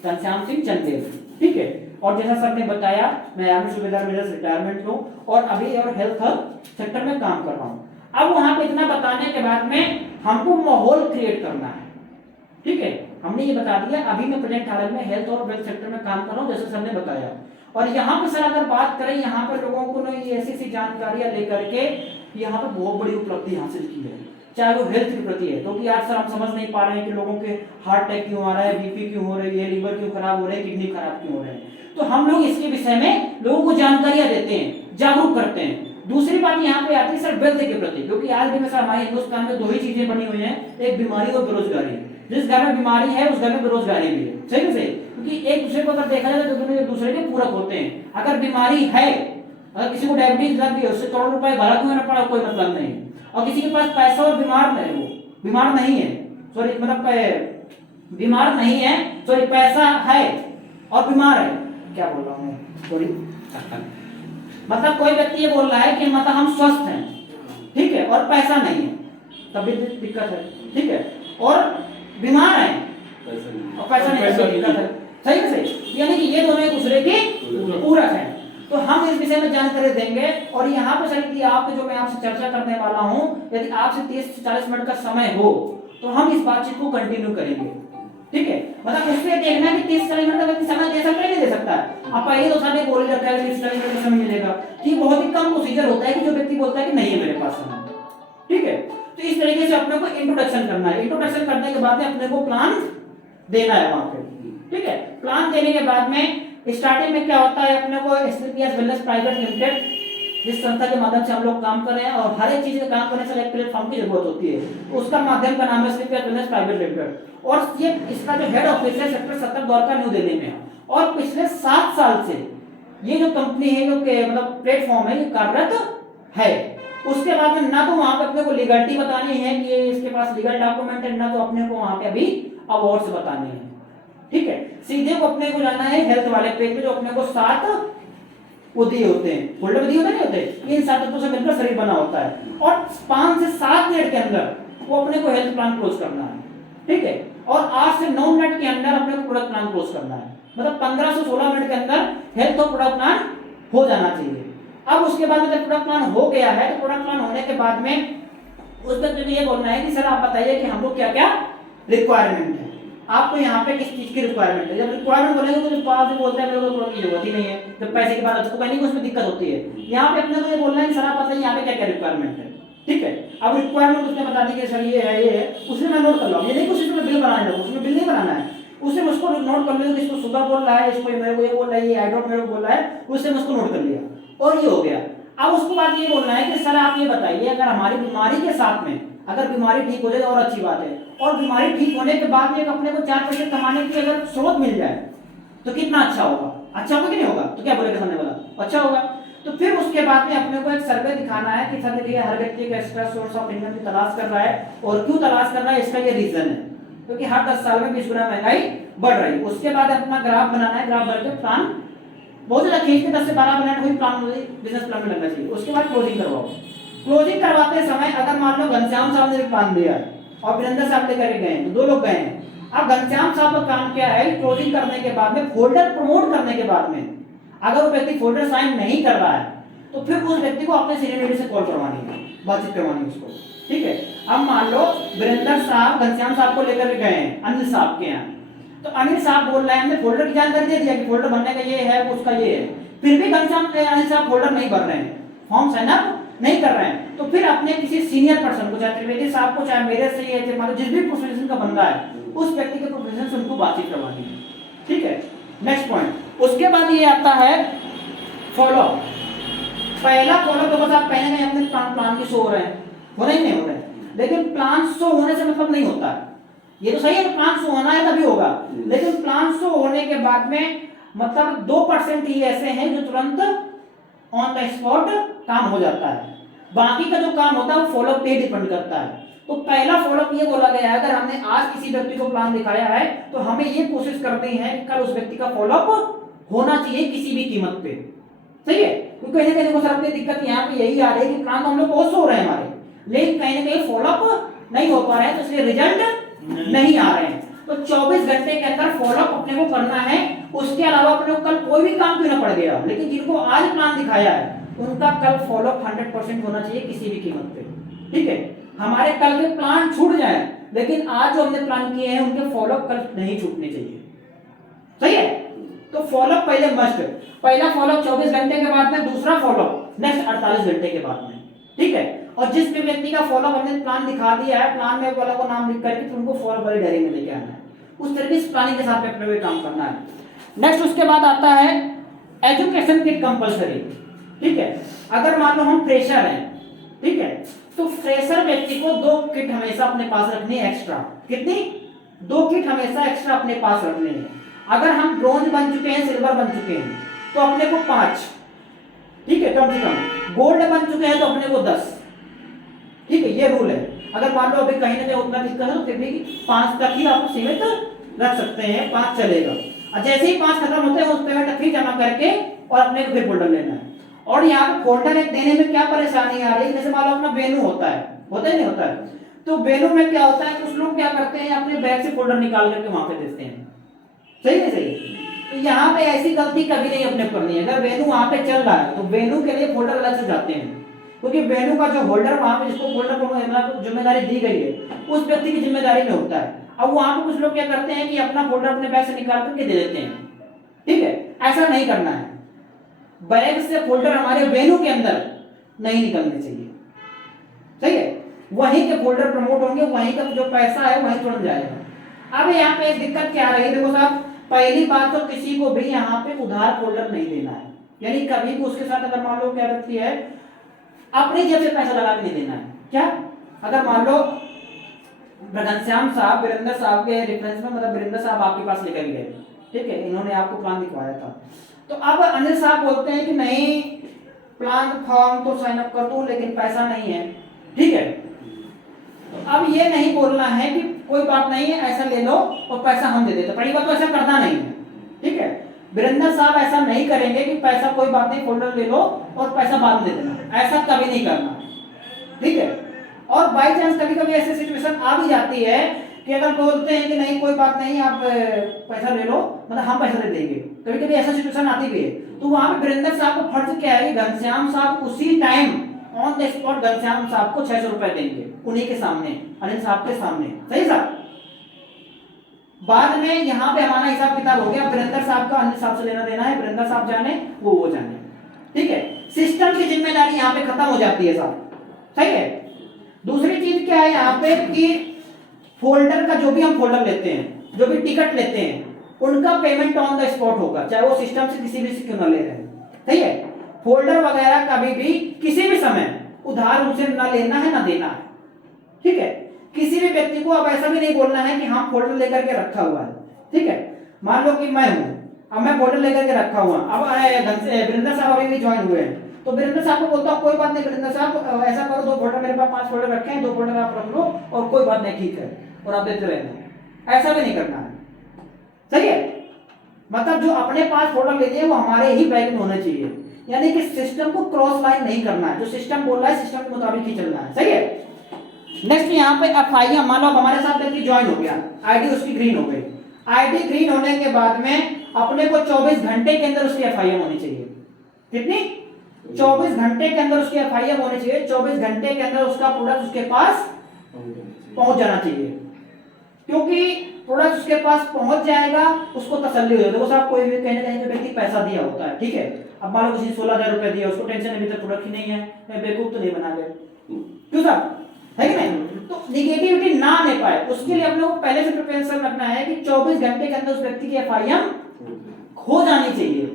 घनश्याम सिंह चंदेल, ठीक है, और जैसा सर ने बताया मैं आर्मी सूबेदार मेजर रिटायरमेंट हूँ और अभी और हेल्थ सेक्टर में काम कर रहा हूँ। अब वहां पे इतना बताने के बाद में हमको माहौल क्रिएट करना है, ठीक है, हमने ये बता दिया अभी मैं प्रेजेंट हालत में हेल्थ और वेल्थ सेक्टर में काम कर रहा हूँ जैसे सर ने बताया। और यहाँ पे सर अगर बात करें यहाँ पर लोगों को ना ये ऐसी जानकारियां लेकर के यहाँ पे बहुत बड़ी उपलब्धि हासिल की है, चाहे वो हेल्थ के प्रति है, क्योंकि आज सर हम समझ नहीं पा रहे हैं कि लोगों के हार्ट अटैक क्यों आ रहा है, बीपी क्यों हो रही है, लीवर क्यों खराब हो रहा है, किडनी खराब क्यों हो रहे हैं, तो हम लोग इसके विषय में लोगों को जानकारियां देते हैं, जागरूक करते हैं। दूसरी बात यहाँ पे आती है सर वेल्थ के प्रति, क्योंकि आज भी सर हमारे हिंदुस्तान में दो ही चीजें बनी हुई हैं, एक बीमारी और बेरोजगारी। जिस घर में बीमारी है उस घर में बेरोजगारी भी है, सही है, क्योंकि एक दूसरे को अगर देखा जाए तो दोनों एक दूसरे के पूरक होते हैं। अगर बीमारी है, अगर किसी को डायबिटीज लग गई उससे करोड़ रुपए भरा क्यों ना पड़ा, कोई मतलब नहीं, और किसी के पास पैसा और बीमार नहीं, वो बीमार नहीं है, सॉरी मतलब बीमार नहीं है, सॉरी पैसा है और बीमार है, क्या बोल रहा हूँ सॉरी, मतलब कोई व्यक्ति ये बोल रहा है कि मतलब हम स्वस्थ हैं, ठीक है, और पैसा नहीं है, तब भी दिक्कत है, ठीक है, और बीमार है और पैसा नहीं है, दिक्कत है, सही है, सही, यानी कि ये दोनों एक दूसरे के पूरक हैं। तो हम इस विषय में जानकारी देंगे और यहाँ पे सर आपको जो मैं आपसे चर्चा करने वाला हूँ, यदि आपसे 30 से 40 मिनट का समय हो तो हम इस बातचीत को कंटिन्यू करेंगे, ठीक है, मतलब उससे देखना है कि 30 से 40 मिनट का व्यक्ति समय दे सकता है नहीं दे सकता है। अब पहले तो सामने बोल रखा है 30 से 40 मिनट का समय मिलेगा, कि बहुत ही कम प्रोसीजर होता है कि जो व्यक्ति बोलता है कि नहीं है मेरे पास समय, ठीक है, तो इस तरीके से अपने को इंट्रोडक्शन करना है। इंट्रोडक्शन करने के बाद में अपने को प्लान देना है वहां पे, ठीक है, प्लान देने के बाद में स्टार्टिंग में क्या होता है, अपने को एसपीएस वेलनेस प्राइवेट लिमिटेड जिस संस्था के माध्यम से हम लोग काम कर रहे हैं और हर एक चीज का काम करने से एक प्लेटफॉर्म की जरूरत होती है, तो उसका माध्यम का नाम है एसपीएस वेलनेस प्राइवेट लिमिटेड, और ये इसका जो हेड ऑफिस है सेक्टर 70 द्वारका न्यू दिल्ली में है, और पिछले 7 साल से ये जो कंपनी है, जो मतलब प्लेटफॉर्म है, ये कार्यरत है। उसके बाद में ना तो वहां पे अपने को लीगलिटी बतानी है कि इसके पास लीगल डॉक्यूमेंट है, ना तो अपने को वहां पे अभी अवार्ड्स बताने हैं, ठीक है, सीधे को अपने को जाना है हेल्थ वाले पेज पे, जो अपने को 7 वो दिए होते हैं, फोल्डर दिए होते नहीं होते, इन 7 तत्वों से मिलकर शरीर बना होता है, और 5 से 7 मिनट के अंदर वो अपने को हेल्थ प्लान क्लोज करना है, ठीक है, और 8 से 9 मिनट के अंदर अपने को प्रोडक्ट प्लान क्लोज करना है, मतलब 15 से 16 मिनट के अंदर हेल्थ और प्रोडक्ट प्लान हो जाना चाहिए। अब उसके बाद जब प्रोडक्ट प्लान हो गया है, तो प्रोडक्ट प्लान होने के बाद में उस व्यक्ति को ये बोलना है कि सर आप बताइए कि हमको क्या क्या रिक्वायरमेंट है, आपको यहाँ पे किस चीज की रिक्वायरमेंट है। जब रिक्वायरमेंट बोलेंगे तो जो पास बोलते हैं मेरे को की जरूरत ही नहीं है, जब पैसे के बाद उसको कहने की उसमें दिक्कत होती है, यहाँ पे अपने को ये बोलना है कि सर आप बताइए यहाँ पे क्या क्या रिक्वायरमेंट है, ठीक है। अब रिक्वायरमेंट उसने बता दी कि सर ये है, उसने मैं नोट कर लूँ, ये नहीं कुछ इसमें बिल बनाने लगो, उसमें बिल नहीं बनाना है, उससे मुझको नोट कर लिया, इसको शुगर बोल रहा है, इसको मेरे को ये बोल रहा है, ये आइडोट मेरे को बोल रहा है, उससे मुझको नोट कर लिया और ये हो गया। अब उसके बाद ये बोलना है कि सर आप ये बताइए अगर हमारी बीमारी के साथ में अगर बीमारी ठीक हो जाए और अच्छी बात है, और बीमारी ठीक होने के बाद में अपने को 4 पैसे कमाने की अगर स्रोत मिल जाए तो कितना अच्छा होगा, अच्छा होगा कि नहीं होगा, तो क्या बोलेगा सामने वाला, अच्छा होगा। तो फिर उसके बाद में अपने को एक सर्वे दिखाना है कि सर देखिए हर व्यक्ति का एक्स्ट्रा सोर्स ऑफ इनकम की तलाश कर रहा है, और क्यों तलाश कर रहा है इसका ये रीजन है, क्योंकि हर 10 साल में 20 गुना महंगाई बढ़ रही है। उसके बाद अपना ग्राफ बनाना है, ग्राफ बना के प्लान बहुत ज्यादा खींच के 10 से 12 मिनट हुई प्लान बिजनेस प्लान में लगना चाहिए। उसके बाद क्लोजिंग करवाओ। क्लोजिंग करवाते समय अगर मान लो घनश्याम साहब ने प्लान दिया है और वीरेंद्र साहब लेकर गए तो 2 लोग गए हैं। अब घनश्याम साहब का काम क्या है, क्लोजिंग करने के बाद में फोल्डर प्रमोट करने के बाद में अगर वो व्यक्ति फोल्डर साइन नहीं कर रहा है तो फिर उस व्यक्ति को अपने सीनियर लीडर से कॉल करवानी है, बातचीत करवानी है उसको, ठीक है। अब मान लो वीरेंद्र साहब घनश्याम साहब को लेकर गए हैं अनिल साहब के यहाँ, तो अनिल साहब बोल रहे हैं हमने फोल्डर की जानकारी दे दिया कि फोल्डर भरने का ये है, उसका ये है, फिर भी घनश्याम अनिल साहब फोल्डर नहीं भर रहे हैं, फॉर्म साइन अप नहीं कर रहे हैं, तो फिर अपने किसी सीनियर पर्सन को, चाहे त्रिवेदी साहब को, चाहे मेरे से है, मतलब जिस भी प्रोफेशन का बंदा है उस व्यक्ति के प्रोफेशन से उनको बातचीत करवानी है, ठीक है। नेक्स्ट पॉइंट, उसके बाद ये आता है फॉलो। पहला फॉलो तो बस आप पहले में अपने प्लान की शो हो रहे हैं, हो रहे ही नहीं हो रहे हैं, लेकिन प्लान शो होने से मतलब नहीं होता है, ये तो सही है प्लान शो होना है तभी होगा। लेकिन प्लान शो होने के बाद में मतलब 2% ही ऐसे हैं जो तुरंत ऑन द स्पॉट काम हो जाता है, बाकी का जो काम होता है वो फॉलोअप पे डिपेंड करता है। तो पहला फॉलोअप ये बोला गया है, अगर हमने आज किसी व्यक्ति को प्लान दिखाया है तो हमें ये कोशिश करनी है कि कल उस व्यक्ति का फॉलोअप होना चाहिए किसी भी कीमत पे, सही है। क्योंकि कहीं ना कहीं देखो सर अपनी दिक्कत यहाँ पे यही आ रही है कि प्लान तो हम लोग बहुत सो रहे हैं हमारे, लेकिन कहीं ना कहीं फॉलोअप नहीं हो पा रहे हैं, तो इसलिए रिजल्ट नहीं आ रहे हैं। तो 24 घंटे के अंदर फॉलोअप अपने को करना है। उसके अलावा अपने को कल कोई भी काम क्यों ना पड़ गया, लेकिन जिनको आज प्लान दिखाया है उनका कल फॉलोअप 100% होना चाहिए किसी भी कीमत पे, ठीक है। हमारे कल के प्लान छूट जाए लेकिन आज जो हमने प्लान किए हैं उनके फॉलोअप कल नहीं छूटने चाहिए, सही है। तो फॉलोअप पहले मस्ट, पहला फॉलोअप 24 घंटे के बाद में, दूसरा फॉलोअप नेक्स्ट 48 घंटे के बाद में, ठीक है। और जिस भी व्यक्ति का फॉलोअप हमने प्लान दिखा दिया है, प्लान में वाला को नाम लिख करके उनको फॉलोअप वाली डायरी में लेके आना है, उस तरीके से प्लानिंग के साथ में अपने काम करना है। नेक्स्ट उसके बाद आता है एजुकेशन किट कंपलसरी, ठीक है। अगर मान लो हम फ्रेशर हैं, ठीक है, तो फ्रेशर व्यक्ति को 2 किट हमेशा अपने पास रखनी है एक्स्ट्रा। कितनी? 2 किट हमेशा एक्स्ट्रा अपने पास रखनी है। अगर हम ब्रोंज बन चुके हैं, सिल्वर बन चुके हैं तो अपने को 5, ठीक है, कम से कम। गोल्ड बन चुके हैं तो अपने को 10, ठीक है, ये रूल है। अगर मान लो अभी कहीं ना कहीं उतना दिक्कत है तो फिर भी 5 तक ही आप सीमित रख सकते हैं, 5 चलेगा। और जैसे ही 5 खत्म होते हैं उस पेमेंट फिर जमा करके और अपने को फिर फोल्डर लेना है। और यहाँ पे फोल्डर एक देने में क्या परेशानी आ रही है, जैसे मान लो अपना वेन्यू होता है नहीं होता है, तो वेन्यू में क्या होता है, कुछ लोग क्या करते हैं अपने बैग से फोल्डर निकाल करके वहां पे देते हैं, सही है, सही। तो यहाँ पे ऐसी गलती कभी नहीं अपने करनी है। अगर वेन्यू वहां पे चल रहा है तो वेन्यू के लिए फोल्डर अलग से जाते हैं, क्योंकि वेन्यू का जो होल्डर वहां पे जिसको फोल्डर को जिम्मेदारी दी गई है उस व्यक्ति की जिम्मेदारी में होता है। अब वहां पे कुछ लोग क्या करते हैं कि अपना फोल्डर अपने बैग से निकाल करके दे देते हैं, ठीक है, ऐसा नहीं करना है। बैग से फोल्डर हमारे वेन्यू के अंदर नहीं निकलने चाहिए, सही है। वहीं के फोल्डर प्रमोट होंगे, वहीं का जो पैसा है वहीं तुरंत जाएगा। अब यहाँ पे दिक्कत क्या आ रही है, देखो साहब, पहली बात तो किसी को भी यहाँ पे उधार फोल्डर नहीं देना है, यानी कभी भी उसके साथ अगर मान लो क्या रखती है, अपनी जेब से पैसा लगा के नहीं देना है। क्या? अगर मान लो घनश्याम साहब वीरेंद्र साहब के रेफरेंस में, मतलब वीरेंद्र साहब आपके पास लेकर गए, ठीक है, इन्होंने आपको प्लान दिखवाया था, तो अब अनिल साहब बोलते हैं कि नहीं प्लान फॉर्म तो साइन अप कर दूं लेकिन पैसा नहीं है, ठीक है। तो अब ये नहीं बोलना है कि कोई बात नहीं है ऐसा ले लो और पैसा हम दे देते, पहली बात तो ऐसा करना नहीं है, ठीक है। वीरेंद्र साहब ऐसा नहीं करेंगे कि पैसा कोई बात नहीं फोल्डर ले लो और पैसा बाद में दे देना, ऐसा कभी नहीं करना, ठीक है। और बाई चांस कभी कभी ऐसी सिचुएशन आ भी जाती है कि अगर बोलते हैं कि नहीं कोई बात नहीं आप पैसा ले लो, मतलब हम पैसा दे देंगे, कभी कभी ऐसा सिचुएशन आती भी है, तो वहां पे वीरेंद्र साहब को फर्ज क्या है कि घनश्याम साहब उसी time on the spot Ghanshyam साहब को 600 रुपए देंगे, उन्हीं के सामने, अनिल साहब के सामने, सही साहब। बाद में यहाँ पे हमारा हिसाब किताब हो गया, वीरेंद्र साहब का अनिल साहब से लेना देना है, वीरेंद्र साहब जाने वो जाने, ठीक है। सिस्टम की जिम्मेदारी यहाँ पे खत्म हो जाती है साहब, सही है। दूसरी चीज क्या है यहाँ पे कि फोल्डर का जो भी हम फोल्डर लेते हैं, जो भी टिकट लेते हैं, उनका पेमेंट ऑन द स्पॉट होगा, चाहे वो सिस्टम से किसी भी से क्यों ना ले रहे हैं, सही है। फोल्डर वगैरह कभी भी किसी भी समय उधार उनसे ना लेना है ना देना है, ठीक है। किसी भी व्यक्ति को अब ऐसा भी नहीं बोलना है कि हाँ फोल्डर लेकर के रखा हुआ है, ठीक है। मान लो कि मैं हूं, अब मैं फोल्डर लेकर के रखा हुआ, अब वीरेंद्र साहब अभी भी ज्वाइन हुए हैं, तो वीरेंद्र साहब को बोलता हूँ कोई बात नहीं वीरेंद्र साहब ऐसा करो, 2 फोल्डर मेरे पास 5 फोल्डर रखे हैं, 2 फोल्डर आप रख लो और कोई बात नहीं, ठीक है, और आप देते रहना, ऐसा भी नहीं करना है, सही है। मतलब जो अपने पास फोल्डर ले लिए वो हमारे ही बैग में होने चाहिए, यानी कि सिस्टम को क्रॉस लाइन नहीं करना है, जो सिस्टम बोल रहा है सिस्टम के मुताबिक ही चलना है, सही है। नेक्स्ट यहाँ पे एफआईएम, मान लो हमारे साथ व्यक्ति ज्वाइन हो गया, आईडी उसकी ग्रीन हो गई, आईडी ग्रीन होने के बाद में अपने को 24 घंटे के अंदर उसकी एफआईएम होनी चाहिए। कितनी? 24 घंटे के अंदर उसकी एफआईएम होनी चाहिए, 24 घंटे के अंदर उसका प्रोडक्ट उसके पास पहुंच जाना चाहिए, क्योंकि प्रोडक्ट उसके पास पहुंच जाएगा उसको तसल्ली हो जाएगी। देखो साहब कोई भी कहीं ना कहीं व्यक्ति पैसा दिया होता है, ठीक है, अब मान लो किसी 16,000 रुपए दिया, उसको टेंशन अभी तक प्रोडक्ट ही नहीं है, बेवकूफ तो नहीं बना गए, क्यों साहब, है कि नहीं। तो निगेटिविटी ना आने पाए उसके लिए अपने को पहले से प्रिपरेशन रखना है कि 24 घंटे के अंदर उस व्यक्ति की एफआईएम हो जानी चाहिए,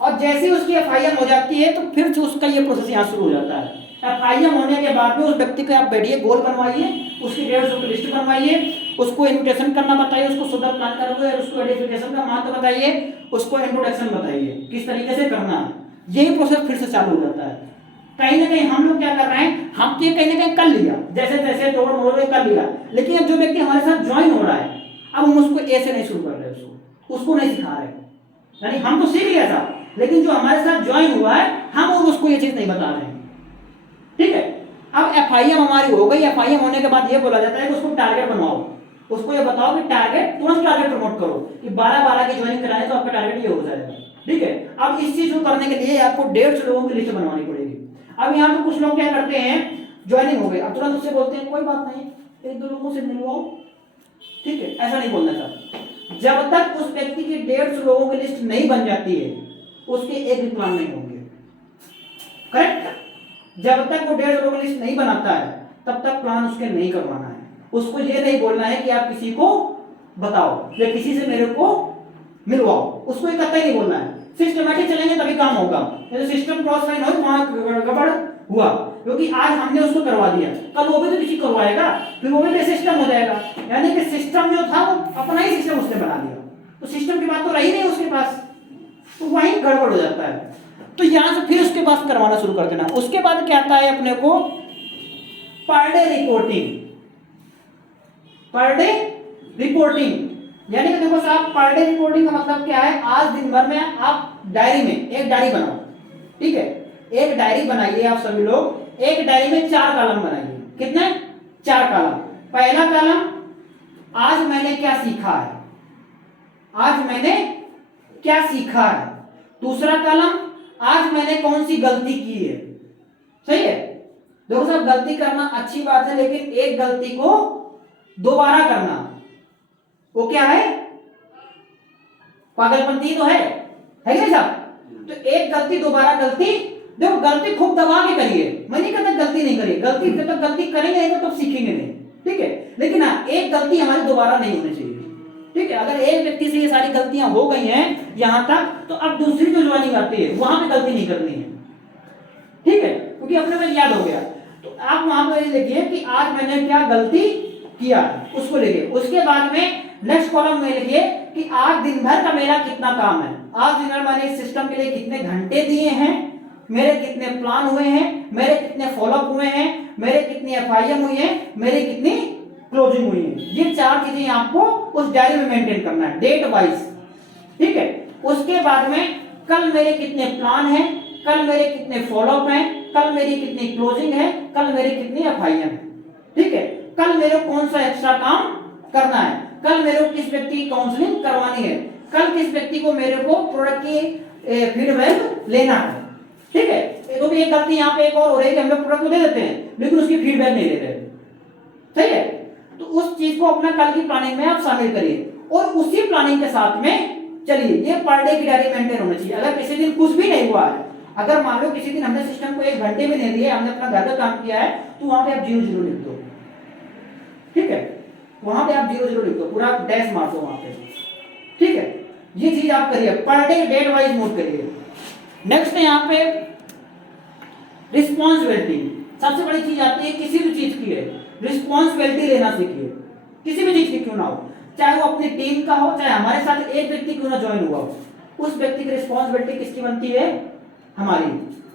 और जैसे ही उसकी एफआईएम हो जाती है तो फिर उसका ये प्रोसेस यहाँ शुरू हो जाता है। एफआईएम होने के बाद में उस व्यक्ति को आप बैठिए, गोल बनवाइए, उसकी 150 की लिस्ट बनवाइए, उसको इन्विटेशन करना बताइए, उसको सुधर प्लान करोगे, उसको एडिफिकेशन का महत्व बताइए, उसको इंट्रोडक्शन बताइए किस तरीके से करना है। यही प्रोसेस फिर से चालू हो जाता है। कहीं ना कहीं हम लोग क्या कर रहे हैं, हम तो कहीं ना कहीं कर लिया, जैसे जैसे तोड़ मोड़ कर लिया, लेकिन अब जो व्यक्ति हमारे साथ ज्वाइन हो रहा है, अब हम उसको ऐसे नहीं शुरू कर रहे, उसको नहीं सिखा रहे। यानी हम तो सीख लिया था, लेकिन जो हमारे साथ ज्वाइन हुआ है हम और उसको ये चीज नहीं बता रहे हैं। ठीक है, अब एफआईएम हमारी हो गई। एफआईएम होने के बाद ये बोला जाता है कि उसको टारगेट बनाओ, उसको ये बताओ कि टारगेट, तुरंत टारगेट प्रमोट करो कि 12-12 की ज्वाइनिंग कराएं तो आपका टारगेट ये हो जाएगा। ठीक है, अब इस चीज को करने के लिए आपको 150 लोगों की लिस्ट बनवानी पड़ेगी। अब यहाँ पे कुछ लोग क्या करते हैं, ज्वाइनिंग हो गई, अब तुरंत उससे बोलते हैं कोई बात नहीं, 1-2 लोगों से मिलवाओ। ठीक है, ऐसा नहीं बोलना चाहता। जब तक उस व्यक्ति की 150 लोगों की लिस्ट नहीं बन जाती है, उसके एक भी प्लान नहीं होंगे। करेक्ट, जब तक वो 150 लोगों की लिस्ट नहीं बनाता है तब तक प्लान उसके नहीं करवाना है। उसको ये नहीं बोलना है कि आप किसी को बताओ या किसी से मेरे को मिलवाओ, उसको ये कतई नहीं बोलना है। सिस्टमैटिक चलेंगे तभी काम होगा। जैसे सिस्टम क्रॉस लाइन हो, वहां गड़बड़ हुआ, क्योंकि आज हमने उसको करवा दिया, कल वो भी तो किसी करवाएगा, फिर वो भी बेसिस्टम हो जाएगा। यानी कि सिस्टम जो था वो अपना ही सिस्टम उसने बना दिया, तो सिस्टम की बात तो रही नहीं उसके पास, तो वहीं गड़बड़ हो जाता है। तो यहां से फिर उसके पास करवाना शुरू कर देना। उसके बाद क्या आता है अपने को, per day reporting. Per day reporting यानी कि देखो साहब, पर डे रिपोर्टिंग का मतलब क्या है, आज दिन भर में आप डायरी में एक डायरी बनाओ। ठीक है, एक डायरी बनाइए आप सभी लोग, एक डायरी में 4 कॉलम बनाइए। कितने? 4 कॉलम। पहला कॉलम, आज मैंने क्या सीखा है, आज मैंने क्या सीखा है। दूसरा कॉलम, आज मैंने कौन सी गलती की है। सही है, देखो साहब, गलती करना अच्छी बात है, लेकिन एक गलती को दोबारा करना वो क्या है, पागलपंती तो है कि नहीं साहब। तो एक गलती दोबारा गलती, देखो गलती खूब दबा के करिए, मैं नहीं कहता गलती नहीं करिए, गलती जब तक गलती करेंगे तो तब सीखेंगे नहीं। ठीक है, लेकिन हाँ, एक गलती हमारी दोबारा नहीं होनी चाहिए। ठीक है, अगर एक व्यक्ति से ये सारी गलतियां हो गई हैं यहां तक, तो अब दूसरी जो ज्वाइनिंग आती है वहां पे गलती नहीं करनी है। ठीक है, क्योंकि अपने में याद हो गया। तो आप वहां पर लिखिए कि आज मैंने क्या गलती किया, उसको लिखिए। उसके बाद में नेक्स्ट कॉलम में लिखिए कि आज दिन भर का मेरा कितना काम है, आज दिन भर मैंने इस सिस्टम के लिए कितने घंटे दिए हैं, मेरे कितने प्लान हुए हैं, मेरे कितने फॉलोअप हुए हैं, मेरे कितनी एफआईएम हुई है, मेरे कितनी क्लोजिंग हुई है। ये 4 चीजें आपको उस डायरी में मेंटेन करना है, डेट वाइज। ठीक है, उसके बाद में कल मेरे कितने प्लान हैं, कल मेरे कितने फॉलोअप हैं, कल मेरी कितनी क्लोजिंग है, कल मेरी कितनी एफआईएम है। ठीक है, कल मेरे कौन सा एक्स्ट्रा काम करना है, कल मेरे को किस व्यक्ति की काउंसलिंग करवानी है, कल किस व्यक्ति को मेरे को प्रोडक्ट की फीडबैक लेना है। ठीक है, तो भी एक गलती यहाँ पे एक और हो रही है कि हम लोग प्रोडक्ट को दे देते हैं लेकिन उसकी फीडबैक नहीं देते। सही है, तो उस चीज को अपना कल की प्लानिंग में आप शामिल करिए और उसी प्लानिंग के साथ में चलिए। ये पर डे की डायरी मेंटेन होना चाहिए। अगर किसी दिन कुछ भी नहीं हुआ है, अगर मान लो किसी दिन हमने सिस्टम को 1 घंटे भी नहीं दिए, हमने अपना घर का काम किया है, तो वहां पे आप 0-0 लिख दो। ठीक है, वहां पे आप 0-0 लिख दो, पूरा डैश मार दो वहां पे। ठीक है, ये चीज आप करिए, per day date wise note करिए। नेक्स्ट है यहाँ पे रिस्पॉन्सिबिलिटी। सबसे बड़ी चीज आती है किसी भी चीज की है, रिस्पॉन्सिबिलिटी लेना सीखिए, किसी भी चीज की क्यों ना हो, चाहे वो अपनी टीम का हो, चाहे हमारे साथ एक व्यक्ति क्यों ना ज्वाइन हुआ हो, उस व्यक्ति की रिस्पॉन्सिबिलिटी किसकी बनती है, हमारी।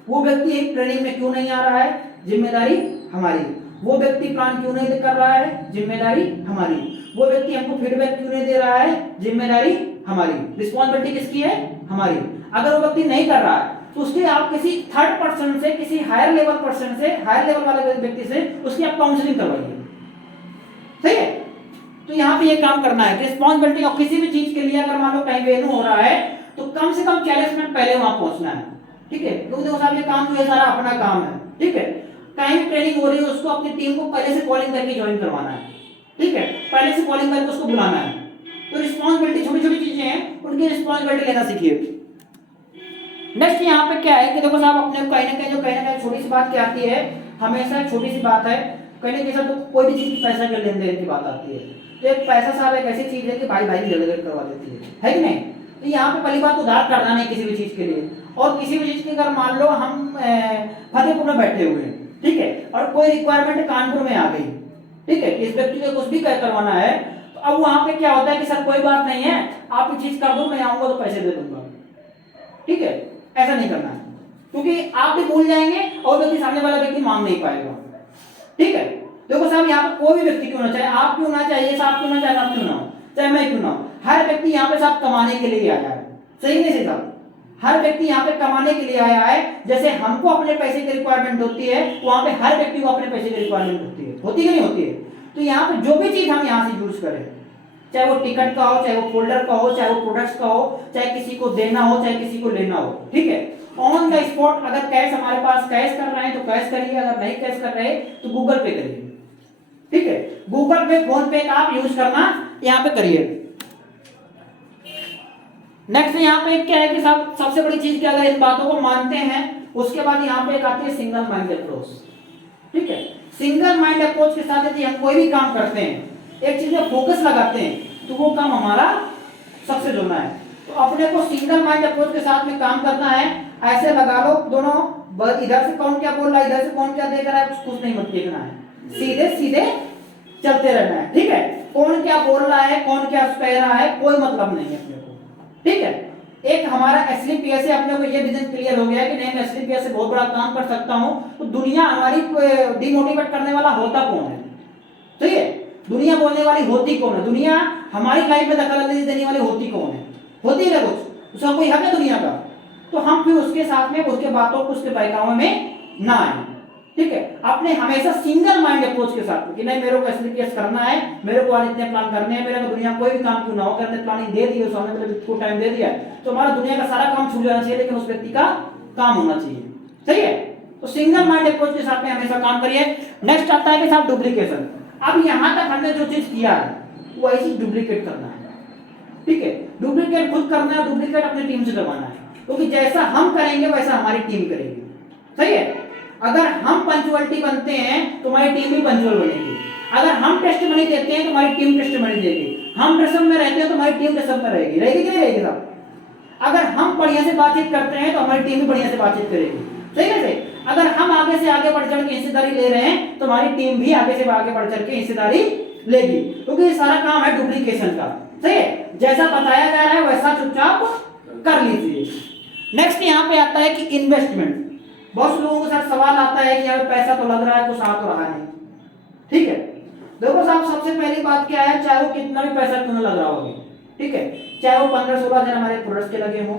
वो व्यक्ति एक ट्रेनिंग में क्यों नहीं आ रहा है, जिम्मेदारी हमारी। वो व्यक्ति प्लान क्यों नहीं कर रहा है, जिम्मेदारी हमारी। वो व्यक्ति हमको फीडबैक क्यों नहीं दे रहा है, जिम्मेदारी हमारी। रिस्पॉन्सिबिलिटी किसकी है, हमारी। अगर वो व्यक्ति नहीं कर रहा है तो उसके आप किसी थर्ड पर्सन से, किसी हायर लेवल पर्सन से, हायर लेवल वाले व्यक्ति से उसकी आप काउंसलिंग करवाइए। सही है, तो यहाँ पे ये काम करना है रिस्पॉन्सिबिलिटी। और किसी भी चीज के लिए अगर मान लो कहीं वेन्यू हो रहा है तो कम से कम 40 मिनट पहले वहां पहुंचना है। ठीक है, क्योंकि देखो साहब ये काम तो ये सारा अपना काम है। ठीक है, कहीं भी ट्रेनिंग हो रही है उसको अपनी टीम को पहले से कॉलिंग करके ज्वाइन करवाना है। ठीक है, पहले से कॉलिंग करके उसको बुलाना है। तो रिस्पॉन्सिबिलिटी, छोटी छोटी चीजें हैं, उनकी रिस्पॉन्सिबिलिटी लेना सीखिए। नेक्स्ट यहाँ पे क्या है कि देखो साहब, अपने कहीं ना कहीं छोटी सी बात क्या आती है, हमेशा छोटी सी बात है, कहीं ना कहीं तो कोई भी चीज पैसा के लेन देन की बात आती है। तो एक पैसा साहब एक ऐसी चीज है कि भाई भाई डेलीगेट करवा देती है कि नहीं। तो यहाँ पे पहली बात उधार करना नहीं किसी भी चीज के लिए। और किसी भी चीज की अगर मान लो हम फतेहपुर में बैठे हुए हैं, ठीक है, और कोई रिक्वायरमेंट कानपुर में आ गई, ठीक है, कि इस व्यक्ति को कुछ भी करवाना है, तो अब वहां पे क्या होता है कि सर कोई बात नहीं है, आप ये चीज कर दो, मैं आऊंगा तो पैसे दे दूंगा। ठीक है, ऐसा नहीं करना है, क्योंकि आप भी भूल जाएंगे और व्यक्ति सामने वाला व्यक्ति मांग नहीं पाएगा। ठीक है, देखो साहब यहाँ पे कोई भी व्यक्ति क्यों ना, चाहे आप क्यों ना, चाहे ये साहब क्यों ना, चाहे आप क्यों ना हो, चाहे मैं क्यों ना हो, हर व्यक्ति यहाँ पे साहब कमाने के लिए आया है। सही नहीं साहब, हर व्यक्ति यहाँ पे कमाने के लिए आया है। जैसे हमको अपने पैसे की रिक्वायरमेंट होती है, वहां पे हर व्यक्ति को अपने पैसे की रिक्वायरमेंट होती है, होती कि नहीं होती है। तो यहाँ पे जो भी चीज हम यहाँ से यूज करें, चाहे वो टिकट का हो, चाहे वो फोल्डर का हो, चाहे वो प्रोडक्ट्स का हो, चाहे किसी को देना हो, चाहे किसी को लेना हो, ठीक है, ऑन द स्पॉट अगर कैश हमारे पास कैश कर रहे हैं तो कैश करिए, अगर नहीं कैश कर रहे तो गूगल पे करिए। ठीक है, गूगल पे, फोन पे का आप यूज करना यहाँ पे करिए। नेक्स्ट यहाँ पे क्या है कि सबसे बड़ी चीज क्या, अगर इन बातों को मानते हैं, उसके बाद यहाँ पे एक आती है सिंगल माइंड अप्रोच। ठीक है, सिंगल माइंड अप्रोच के साथ यदि हम कोई भी काम करते हैं, एक चीज में फोकस लगाते हैं, तो वो काम हमारा सक्सेस होना है। तो अपने को सिंगल माइंड अप्रोच के साथ में काम करना है। ऐसे लगा लो दोनों, इधर से कौन क्या बोल रहा है, इधर से कौन क्या देख रहा है, कुछ नहीं मत देखना है, सीधे सीधे चलते रहना है। ठीक है, कौन क्या बोल रहा है, कौन क्या कह रहा है, कोई मतलब नहीं है अपने को। ठीक है, एक हमारा एसलीपीएस से अपने को ये विजन क्लियर हो गया कि नहीं, मैं एसलीपीएस से बहुत बड़ा काम कर सकता हूं, तो दुनिया हमारी डिमोटिवेट करने वाला होता कौन है? सही है, दुनिया बोलने वाली होती कौन है? दुनिया हमारी लाइफ में दखल देने वाली होती कौन है? होती है कुछ, उसका कोई हक है दुनिया का? तो हम फिर उसके साथ में, उसके बातों को, उसके बहकावे में ना आए। ठीक है, अपने हमेशा सिंगल माइंड अप्रोच के साथ कि नहीं, मेरे को एसलीपीएस करना है, मेरे को आज इतने प्लान करने हैं, मेरे को दुनिया कोई भी काम क्यों ना हो, करने प्लानिंग दे दी, सामने वाले व्यक्ति को टाइम दे दिया, तो हमारा दुनिया का सारा काम छूट जाना चाहिए, लेकिन उस व्यक्ति का काम होना चाहिए। सही है, तो सिंगल माइंड अप्रोच के साथ में हमेशा काम करिए। नेक्स्ट आता है कि साहब डुप्लीकेशन। अब यहां तक हमने जो चीज किया है वो ऐसी डुप्लीकेट करना है। ठीक है, डुप्लीकेट खुद करना है, डुप्लीकेट अपनी टीम से करवाना है, क्योंकि जैसा हम करेंगे वैसा हमारी टीम करेगी। सही है, अगर हम पंचुअलिटी बनते हैं तो हमारी टीम भी पंचुअल बनेगी। अगर हम टेस्ट मनी देते हैं तो हमारी टीम टेस्ट मनी देगी। हम ड्रेसअप में रहते हैं तो हमारी टीम ड्रेसअप में रहेगी। रहेगी कि नहीं रहेगी साहब? अगर हम बढ़िया से बातचीत करते हैं तो हमारी टीम भी बढ़िया से बातचीत करेगी। सही है, अगर हम आगे से आगे बढ़ चढ़ के हिस्सेदारी ले रहे हैं तो हमारी टीम भी आगे से आगे बढ़ चढ़ के हिस्सेदारी लेगी, क्योंकि ये सारा काम है डुप्लीकेशन का। सही है, जैसा बताया जा रहा है वैसा चुपचाप कर लीजिए। नेक्स्ट यहाँ पे आता है कि इन्वेस्टमेंट। बहुत लोगों को सर सवाल आता है कि यार पैसा तो लग रहा है, कुछ आ तो रहा नहीं। ठीक है, देखो साहब, सबसे पहली बात क्या है, चाहे वो कितना भी पैसा क्यों ना लग रहा होगा, ठीक है, चाहे वो 15-16 हजार हमारे प्रोडक्ट्स के लगे हों,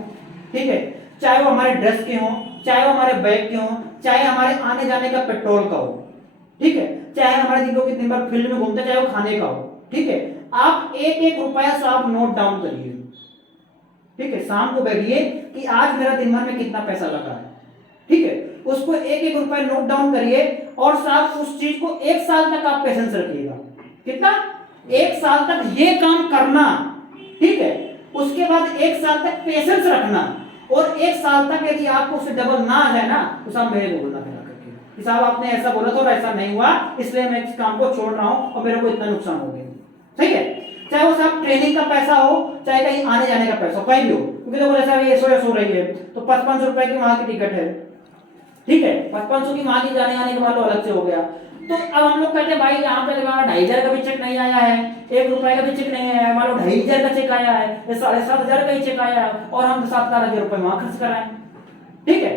ठीक है, चाहे वो हमारे ड्रेस के हों, चाहे वो हमारे बैग के हों, चाहे हमारे आने जाने का पेट्रोल का हो, ठीक है, चाहे हमारे दिन के दिन भर फील्ड में घूमते, चाहे वो खाने का हो। ठीक है, आप एक एक रुपया से आप नोट डाउन करिए। ठीक है, शाम को बैठिए कि आज मेरा दिन भर में कितना पैसा लगा है। ठीक है, उसको एक एक रुपया नोट डाउन करिए और साथ उस चीज को 1 साल तक आप पेशेंस रखिएगा। कितना? 1 साल तक ये काम करना। ठीक है, उसके बाद 1 साल तक पेशेंस रखना, और 1 साल तक यदि आपको उससे डबल ना आ जाए ना तो साहब मेरे को बोलना फिर करके कि साहब आपने ऐसा बोला था और ऐसा नहीं हुआ, इसलिए मैं इस काम को छोड़ रहा हूं और मेरे को इतना नुकसान हो गया। ठीक है, चाहे वो साहब ट्रेनिंग का पैसा हो, चाहे कहीं आने जाने का पैसा हो, कहीं भी हो, क्योंकि देखो जैसा ये सो रही है तो 5500 रुपए की वहां की टिकट है। ठीक है, 5500 की वहां की जाने आने के बाद अलग से हो गया। तो अब हम लोग कहते हैं भाई यहाँ पे 2500 का भी चेक नहीं आया है, 1 रुपए का भी चेक नहीं आया है, मान लो 2500 का चेक आया है, 7,500 का ही चेक आया है, और हम 7,000 रुपए वहां खर्च कराएं। ठीक है,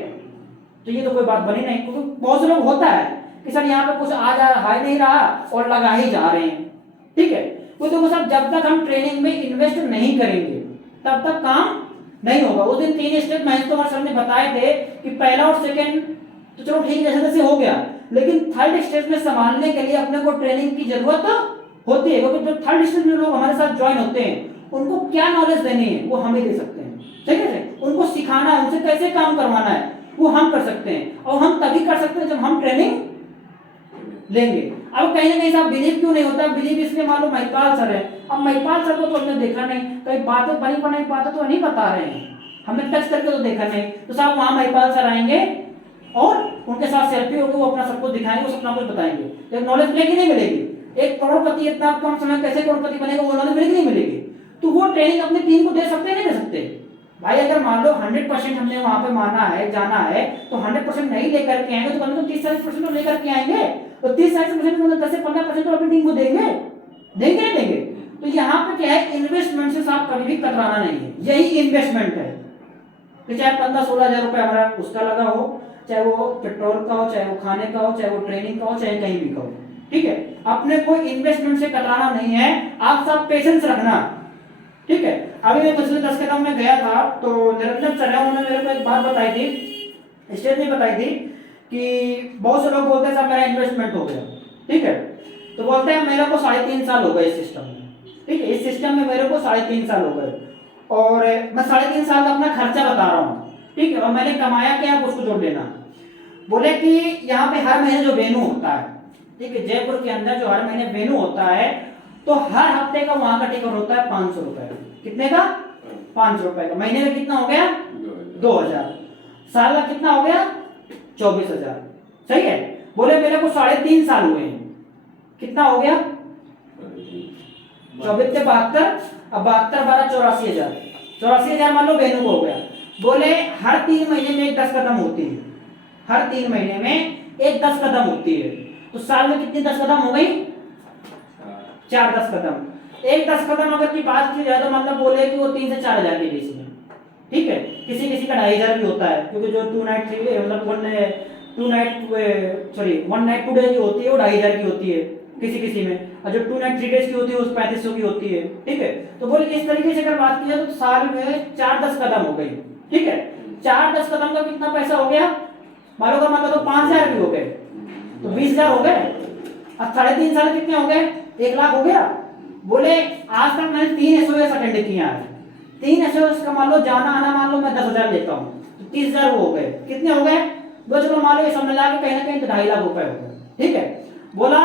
तो ये तो कोई बात बनी नहीं, क्योंकि बहुत से लोग होता है कि सर यहाँ पे कुछ आ जा नहीं रहा और लगा ही जा रहे हैं। ठीक है, तो देखो साहब, जब तक हम ट्रेनिंग में इन्वेस्ट नहीं करेंगे तब तक काम नहीं होगा। उस दिन 3 स्टेप महेश कुमार सर ने बताए थे कि पहला और सेकंड तो चलो ठीक जैसे तैसे हो गया, लेकिन थर्ड स्टेज में संभालने के लिए अपने को ट्रेनिंग की जरूरत होती है, क्योंकि जो थर्ड स्टेज में लोग हमारे साथ ज्वाइन होते हैं उनको क्या नॉलेज देनी है वो हम ही दे सकते हैं। ठीक है, उनको सिखाना है, उनसे कैसे काम करवाना है वो हम कर सकते हैं, और हम तभी कर सकते हैं जब हम ट्रेनिंग लेंगे। अब कहीं ना कहीं साहब बिलीव क्यों नहीं होता? बिलीव इसलिए मान लो महिपाल सर है, अब महिपाल सर को तो हमने देखा नहीं, कई बातें बनी बनाई बातें तो नहीं बता रहे हैं, हमने टच करके तो देखा नहीं, तो साहब वहां महिपाल सर आएंगे और उनके साथ सेल्फी होगी, वो अपना सब कुछ दिखाएंगे, वो अपना कुछ बताएंगे, लेकिन नॉलेज मिलेगी नहीं मिलेगी? एक करोड़पति इतना कम समय कैसे करोड़पति बनेगा, वो नॉलेज मिलेगी नहीं मिलेगी? तो वो ट्रेनिंग अपनी टीम को दे सकते हैं नहीं दे सकते? भाई अगर मान लो 100% हमने वहां पे माना है, जाना है, तो 100% नहीं लेकर के आएंगे तो कम से कम 30-40% तो लेकर के आएंगे। तो 30-40% मतलब 10 से 15% तो अपनी टीम को देंगे, देंगे नहीं देंगे। तो यहाँ पे क्या है, इन्वेस्टमेंट से साहब कभी भी कतराना नहीं है, यही इन्वेस्टमेंट है कि चाहे 15-16 हजार रुपए हमारा उसका लगा हो, चाहे वो पेट्रोल का हो, चाहे वो खाने का हो, चाहे वो ट्रेनिंग का हो, चाहे कहीं भी का हो, ठीक है। अपने को इन्वेस्टमेंट से कतराना नहीं है, आप सब पेशेंस रखना, ठीक है। अभी मैं पिछले 10 कदम में गया था तो निरंजन सर उन्होंने मेरे को एक बात बताई थी, स्टेज में बताई थी कि बहुत से लोग बोलते हैं साहब मेरा इन्वेस्टमेंट हो गया, ठीक है। तो बोलते हैं मेरे को 3.5 साल हो गए इस सिस्टम में, ठीक है, इस सिस्टम में मेरे को 3.5 साल हो गए और मैं 3.5 साल का अपना खर्चा बता रहा हूँ, ठीक है, और मैंने कमाया क्या आप उसको जोड़ लेना। बोले कि यहाँ पे हर महीने जो वेन्यू होता है, ठीक है, जयपुर के अंदर जो हर महीने वेन्यू होता है तो हर हफ्ते का वहां का टिकट होता है 500 रुपए। कितने का? 500 रुपए का। महीने का कितना हो गया? 2000। साल का कितना हो गया? 24,000। सही है। बोले मेरे को 3.5 साल हुए हैं, कितना हो गया? 24 से 72, अब 72 12 84,000, 84,000 मान लो वेन्यू को हो गया। बोले हर 3 महीने में एक 10 कदम होती है, हर 3 महीने में एक 10 कदम होती है, तो साल में कितनी 10 कदम हो गई? 4 10 कदम। एक 10 कदम अगर की बात की जाए तो मतलब बोले कि वो 3 से 4 हजार के बीच में, ठीक है। किसी किसी का 2,500 भी होता है, क्योंकि जो 2 नाइट 3 मतलब 1 नाइट 2 डे की होती है वो 2,500 की होती है किसी किसी में, और जो 2 नाइट 3 डेज की होती है उस 3500 की होती है, ठीक है। तो बोले इस तरीके से अगर बात की जाए तो साल में 4 10 कदम हो गई, ठीक है। 4 10 कदम का कितना पैसा हो गया? मान लो का मतलब तो 5,000 भी हो गए, तो 20,000 हो गए। अब 3.5 साल कितने हो गए? 1 लाख हो गया। बोले आज तक मैंने 3 एसओएस अटेंड किया है, 3 एसओएस का मान लो जाना आना मान लो मैं 10,000 लेता हूँ, तो 30,000 हो गए। कितने हो गए? वो चलो मान लो ये सब मिला के कहीं ना कहीं तो 2.5 लाख रुपए हो गए, ठीक है। बोला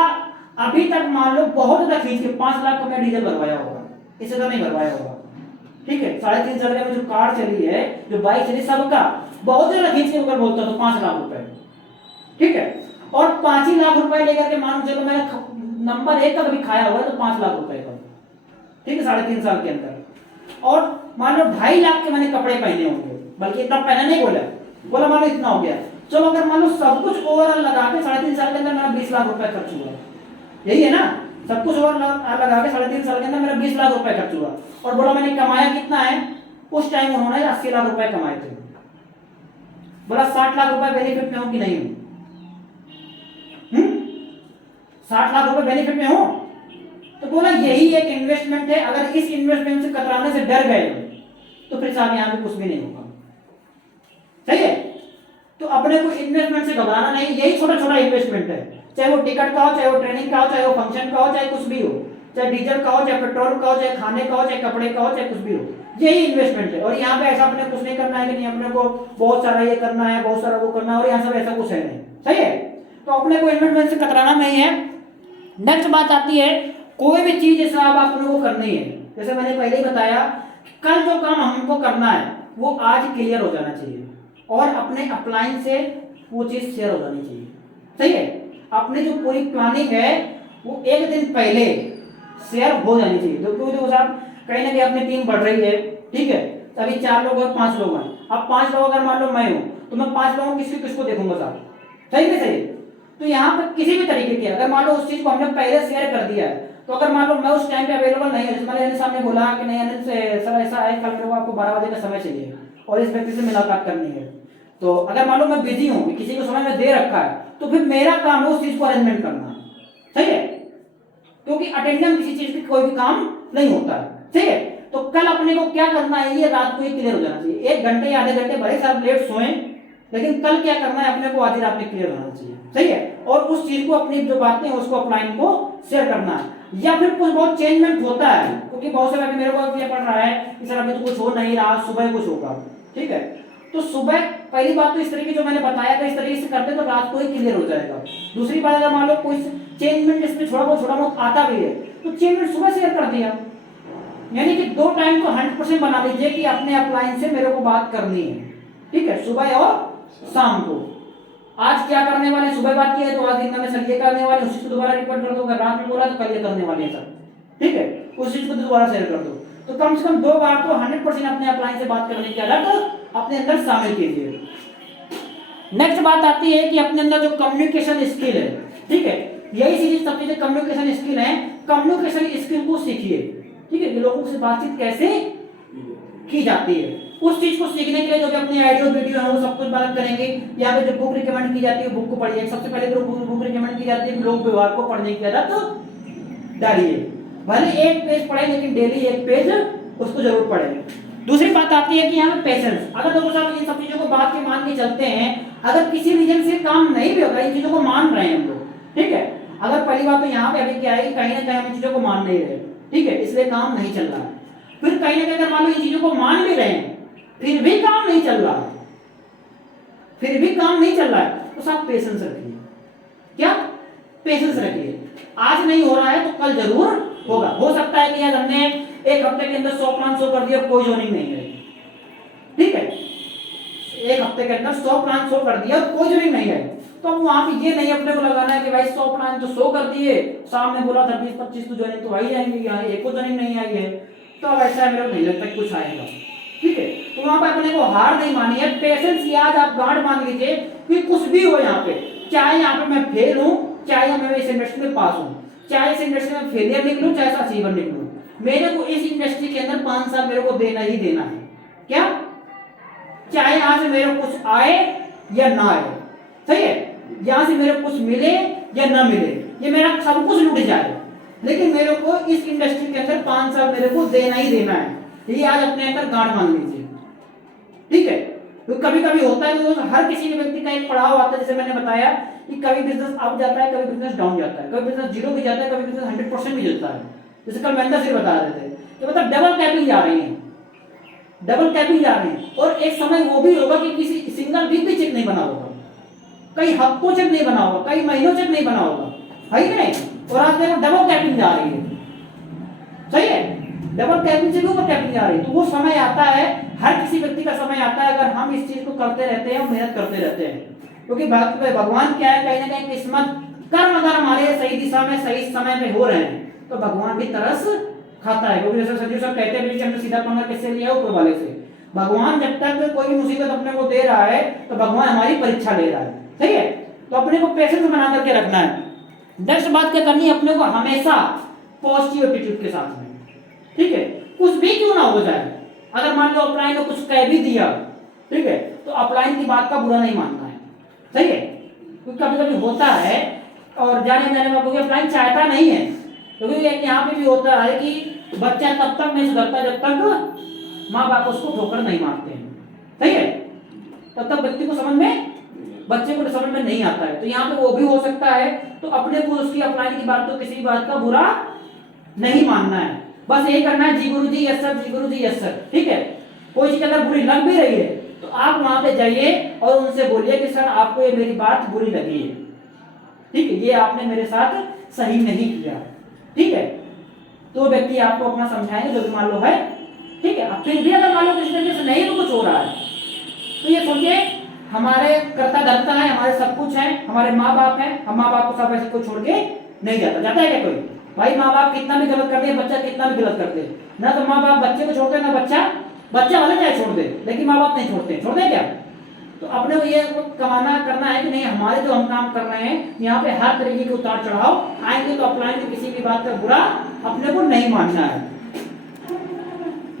अभी तक मान लो बहुत ज्यादा खींच के 5 लाख का मैं डीजल भरवाया होगा, इससे तो नहीं भरवाया होगा, ठीक है। 3.5 साल में जो कार चली है, जो बाइक चली, सबका बहुत ज्यादा खींच के ऊपर बोलता तो 5 लाख रुपए, ठीक है। और 5 ही लाख रुपए लेकर के मानो चलो मैंने नंबर 1 का कभी खाया हुआ है तो 5 लाख रुपए का, ठीक है, 3.5 साल के अंदर। और मान लो 2.5 लाख के मैंने कपड़े पहने होंगे, बल्कि इतना पहना नहीं बोला मान लो इतना हो गया। चलो अगर मान लो सब कुछ ओवरऑल लगा के 3.5 साल के अंदर मेरा 20 लाख रुपए खर्च हुआ, यही है ना, सब कुछ ओवरऑल लगा के 3.5 साल के अंदर मेरा 20 लाख रुपए खर्च हुआ। और बोला मैंने कमाया कितना है? उस टाइम उन्होंने 80 लाख रुपए कमाए थे। बोला 60 लाख रुपए बेनिफिट में हो कि नहीं हो? 60 लाख रुपए बेनिफिट में हो? तो बोला यही एक इन्वेस्टमेंट है, अगर इस इन्वेस्टमेंट से कतराने से डर गए तो फिर साहब यहाँ पे कुछ भी नहीं होगा, सही है। तो अपने को इन्वेस्टमेंट से घबराना नहीं, यही छोटा छोटा इन्वेस्टमेंट है, चाहे वो टिकट का हो, चाहे वो ट्रेनिंग का हो, चाहे वो फंक्शन का हो, चाहे कुछ भी हो, चाहे डीजल का हो, चाहे पेट्रोल का हो, चाहे खाने का हो, चाहे कपड़े का हो, चाहे कुछ भी हो, यही इन्वेस्टमेंट है। और यहाँ पे ऐसा अपने कुछ नहीं करना है कि नहीं अपने को बहुत सारा ये करना है, बहुत सारा वो करना है, और यहाँ सब ऐसा कुछ है नहीं, सही है। तो अपने को इन्वेस्टमेंट से कतराना नहीं है। नेक्स्ट बात आती है, कोई भी चीज जैसे आप अपने को करनी है, जैसे मैंने पहले ही बताया, कल जो काम हमको करना है वो आज क्लियर हो जाना चाहिए और अपने अपलाइन से वो चीज शेयर हो जानी चाहिए, सही है। अपनी जो पूरी प्लानिंग है वो एक दिन पहले शेयर हो जानी चाहिए। तो क्यों देखो साहब, कहीं ना कहीं अपनी टीम बढ़ रही है, ठीक है, अभी 4 लोग और 5 लोग हैं। अब 5 लोग अगर मान लो मैं हूं तो मैं 5 लोगों किसको देखूंगा साहब, सही नहीं सही। तो यहाँ पर किसी भी तरीके की अगर मान लो उस चीज को हमने पहले शेयर कर दिया है, तो अगर मान लो मैं उस टाइम पे अवेलेबल नहीं है, जैसे मैंने सामने बोला कि नहीं अनिल से सर ऐसा है कल मेरे को आपको 12 बजे का समय चाहिए और इस व्यक्ति से मुलाकात करनी है, तो अगर मान लो मैं बिजी हूँ, किसी को समय में दे रखा है, तो फिर मेरा काम है उस चीज को अरेंजमेंट करना, सही है, क्योंकि अटेंडेंस किसी चीज की कोई भी काम नहीं होता है, ठीक है। तो कल अपने को क्या करना है ये रात को ही क्लियर हो जाना चाहिए। 1 घंटे या आधे घंटे भले साहब लेट सोएं, लेकिन कल क्या करना है अपने को आधी रात में क्लियर होना चाहिए, सही है। और उस चीज को अपनी जो बातें हैं उसको अपलाइन को शेयर करना है। या फिर कुछ बहुत चेंजमेंट होता है, क्योंकि बहुत से अभी मेरे को ये पड़ रहा है कि सर अभी तो कुछ हो नहीं रहा, सुबह कुछ होगा, ठीक है। तो सुबह पहली बात तो इस तरीके जो मैंने बताया था इस तरीके से करते तो रात को ही क्लियर हो जाएगा। दूसरी बात, अगर मान लो कोई चेंजमेंट इसमें थोड़ा बहुत आता भी है तो चेंजमेंट सुबह शेयर कर दिया, यानी कि 2 टाइम को 100% बना लीजिए कि अपने अपलाइन से मेरे को बात करनी है, ठीक है, सुबह और शाम को। आज क्या करने वाले, सुबह बात की है तो आज दिन में सर ये करने वाले, उसी को दोबारा रिपोर्ट कर दो। अगर रात में बोला तो कल ये करने वाले हैं सर, ठीक है, उस चीज को दोबारा शेयर कर दो। तो कम से कम 2 बार तो 100% अपने अपलाइन से बात करने की आदत अपने अंदर शामिल कीजिए। नेक्स्ट बात आती है कि अपने अंदर जो कम्युनिकेशन स्किल है, ठीक है, यही चीज सब चीजें कम्युनिकेशन स्किल है, कम्युनिकेशन स्किल को सीखिए, ठीक है, लोगों से बातचीत कैसे की जाती है, उस चीज को सीखने के लिए जो भी अपनी ऑडियो वीडियो है वो सब कुछ बात करेंगे। यहाँ पे जो बुक रिकमेंड की जाती है बुक को पढ़िए, सबसे पहले तो बुक रिकमेंड की जाती है लोक व्यवहार को पढ़ने की आदत डालिए, भले एक पेज पढ़े लेकिन डेली एक पेज उसको जरूर पढ़ें। दूसरी बात आती है कि यहाँ पे पेशेंस, अगर लोग साहब इन सब चीजों को बात के मान के चलते हैं, अगर किसी रीजन से काम नहीं भी होगा, इन चीजों को मान रहे हैं हम लोग, ठीक है, अगर पहली बात तो यहाँ पे अभी क्या है कहीं ना कहीं हम इन चीजों को मान नहीं रहे, ठीक है, इसलिए काम नहीं चल रहा है। फिर कहीं ना कहीं अगर मान लो इन चीजों को मान भी रहे हैं फिर भी काम नहीं चल रहा है, फिर भी काम नहीं चल रहा है, तो साहब पेशेंस रखिए, क्या पेशेंस रखिए, आज नहीं हो रहा है तो कल जरूर होगा। हो सकता है कि यार हमने एक हफ्ते के अंदर 100 प्लान शो कर दिया, कोई जोनिंग नहीं है, ठीक है, एक हफ्ते के अंदर 100 प्लान शो कर दिया, कोई जोनिंग नहीं है, तो वहां पे ये नहीं अपने को लगाना है कि भाई 100 प्लान तो शो कर दिए, सामने बोला था 20-25 तो जोनिंग तो आ ही जाएंगे, यहाँ एक को जोनिंग नहीं आई है, तो अब ऐसा मेरे को नहीं लगता कि कुछ आएगा, ठीक है, तो वहां पे अपने को हार नहीं मानी है, पेशेंस की आज आप गांठ मान लीजिए कि कुछ भी हो यहाँ पे, चाहे यहाँ पे मैं फेल हूँ, चाहे मैं इस इंडस्ट्री में पास हूँ, चाहे इस इंडस्ट्री में फेलियर निकलूं, चाहे अचीवर निकलूं, मेरे को इस इंडस्ट्री के अंदर 5 साल मेरे को देना ही देना है, क्या, चाहे यहाँ से मेरे को कुछ आए या ना आए, सही है, यहाँ से मेरे को कुछ मिले या ना मिले, ये मेरा सब कुछ लूट जाए, लेकिन मेरे को इस इंडस्ट्री के अंदर 5 साल मेरे को देना ही देना है, ये आज अपने अंदर गांठ मान लीजिए, ठीक है। तो कभी कभी होता है तो हर किसी भी व्यक्ति का एक पड़ाव आता है, जैसे मैंने बताया कि कभी बिजनेस अप जाता है, कभी बिजनेस डाउन जाता है, कभी बिजनेस जीरो भी जाता है, कभी बिजनेस 100% भी चलता है, जैसे कल महेंद्र सिंह बता रहे थे कि मतलब डबल कैपिंग जा रही है, डबल कैपिंग जा रही है, और एक समय वो भी होगा कि किसी सिंगल वीक भी चेक नहीं बना होगा, कई हफ्तों चेक नहीं बना होगा, कई महीनों चेक नहीं बना होगा, है कि नहीं, और आज देखो डबल कैपिंग जा रही है, सही है, डबल कैपिंग से भी ऊपर कैपिंग जा रही है, तो वो समय आता है, हर किसी व्यक्ति का समय आता है, अगर हम इस चीज को करते रहते हैं, मेहनत करते रहते हैं, क्योंकि भगवान क्या है, कहीं ना कहीं किस्मत कर्म अगर हमारे सही दिशा में सही समय पे हो रहे हैं तो भगवान भी तरस खाता है, क्योंकि जैसे संजीव सर कहते हैं कि हमने सीधा पंगा किससे लिया, ऊपर वाले से, भगवान जब तक कोई मुसीबत अपने को दे रहा है तो भगवान हमारी परीक्षा ले रहा है, सही है, तो अपने को पेशेंस बना करके रखना है। नेक्स्ट बात क्या करनी है, अपने को हमेशा पॉजिटिव एटीट्यूड के साथ में, ठीक है, कुछ भी क्यों ना हो जाए, अगर मान लो अपलाइन ने कुछ कह भी दिया, ठीक है, तो अपलाइन की बात का बुरा नहीं मानना है, सही है, क्योंकि कभी कभी होता है और जाने जाने में अपलाइन चाहता नहीं है, क्योंकि यहाँ पे भी होता है कि बच्चा तब तक नहीं सुधरता जब तक माँ बाप उसको ठोकर नहीं मारते हैं, सही है, तब तक व्यक्ति को समझ में, बच्चे को समझ में नहीं आता है, तो यहाँ पे वो भी हो सकता है, तो अपने को उसकी अपलाइन की बात तो किसी भी बात का बुरा नहीं मानना है, बस यही करना है, जी गुरु जी यस सर, जी गुरु जी यस सर, ठीक है, कोई चीज अगर बुरी लग भी रही है तो आप वहां पे जाइए और उनसे बोलिए कि सर आपको ये मेरी बात बुरी लगी है, ठीक है, ये आपने मेरे साथ सही नहीं किया, ठीक है, तो व्यक्ति आपको अपना समझाएंगे जो भी मान लो है, ठीक है, अब फिर भी अगर मान लो किसी तरीके से नहीं कुछ हो रहा है तो ये सोचिए हमारे कर्ता धर्ता है, हमारे सब कुछ है, हमारे माँ बाप है, हम माँ बाप को सब ऐसे कोई छोड़ के नहीं जाता, जाता है क्या कोई, भाई माँ बाप कितना भी गलत करते हैं, बच्चा कितना भी गलत करते हैं, ना तो माँ बाप बच्चे को छोड़ते ना बच्चा वाले चाहे छोड़ दे, लेकिन माँ बाप नहीं छोड़ते क्या, तो अपने को ये कमाना करना है कि नहीं, हमारे जो हम काम कर रहे हैं यहाँ पे हर तरीके के उतार चढ़ाव आएंगे, तो अपलाइन किसी भी बात का बुरा अपने को नहीं मानना है।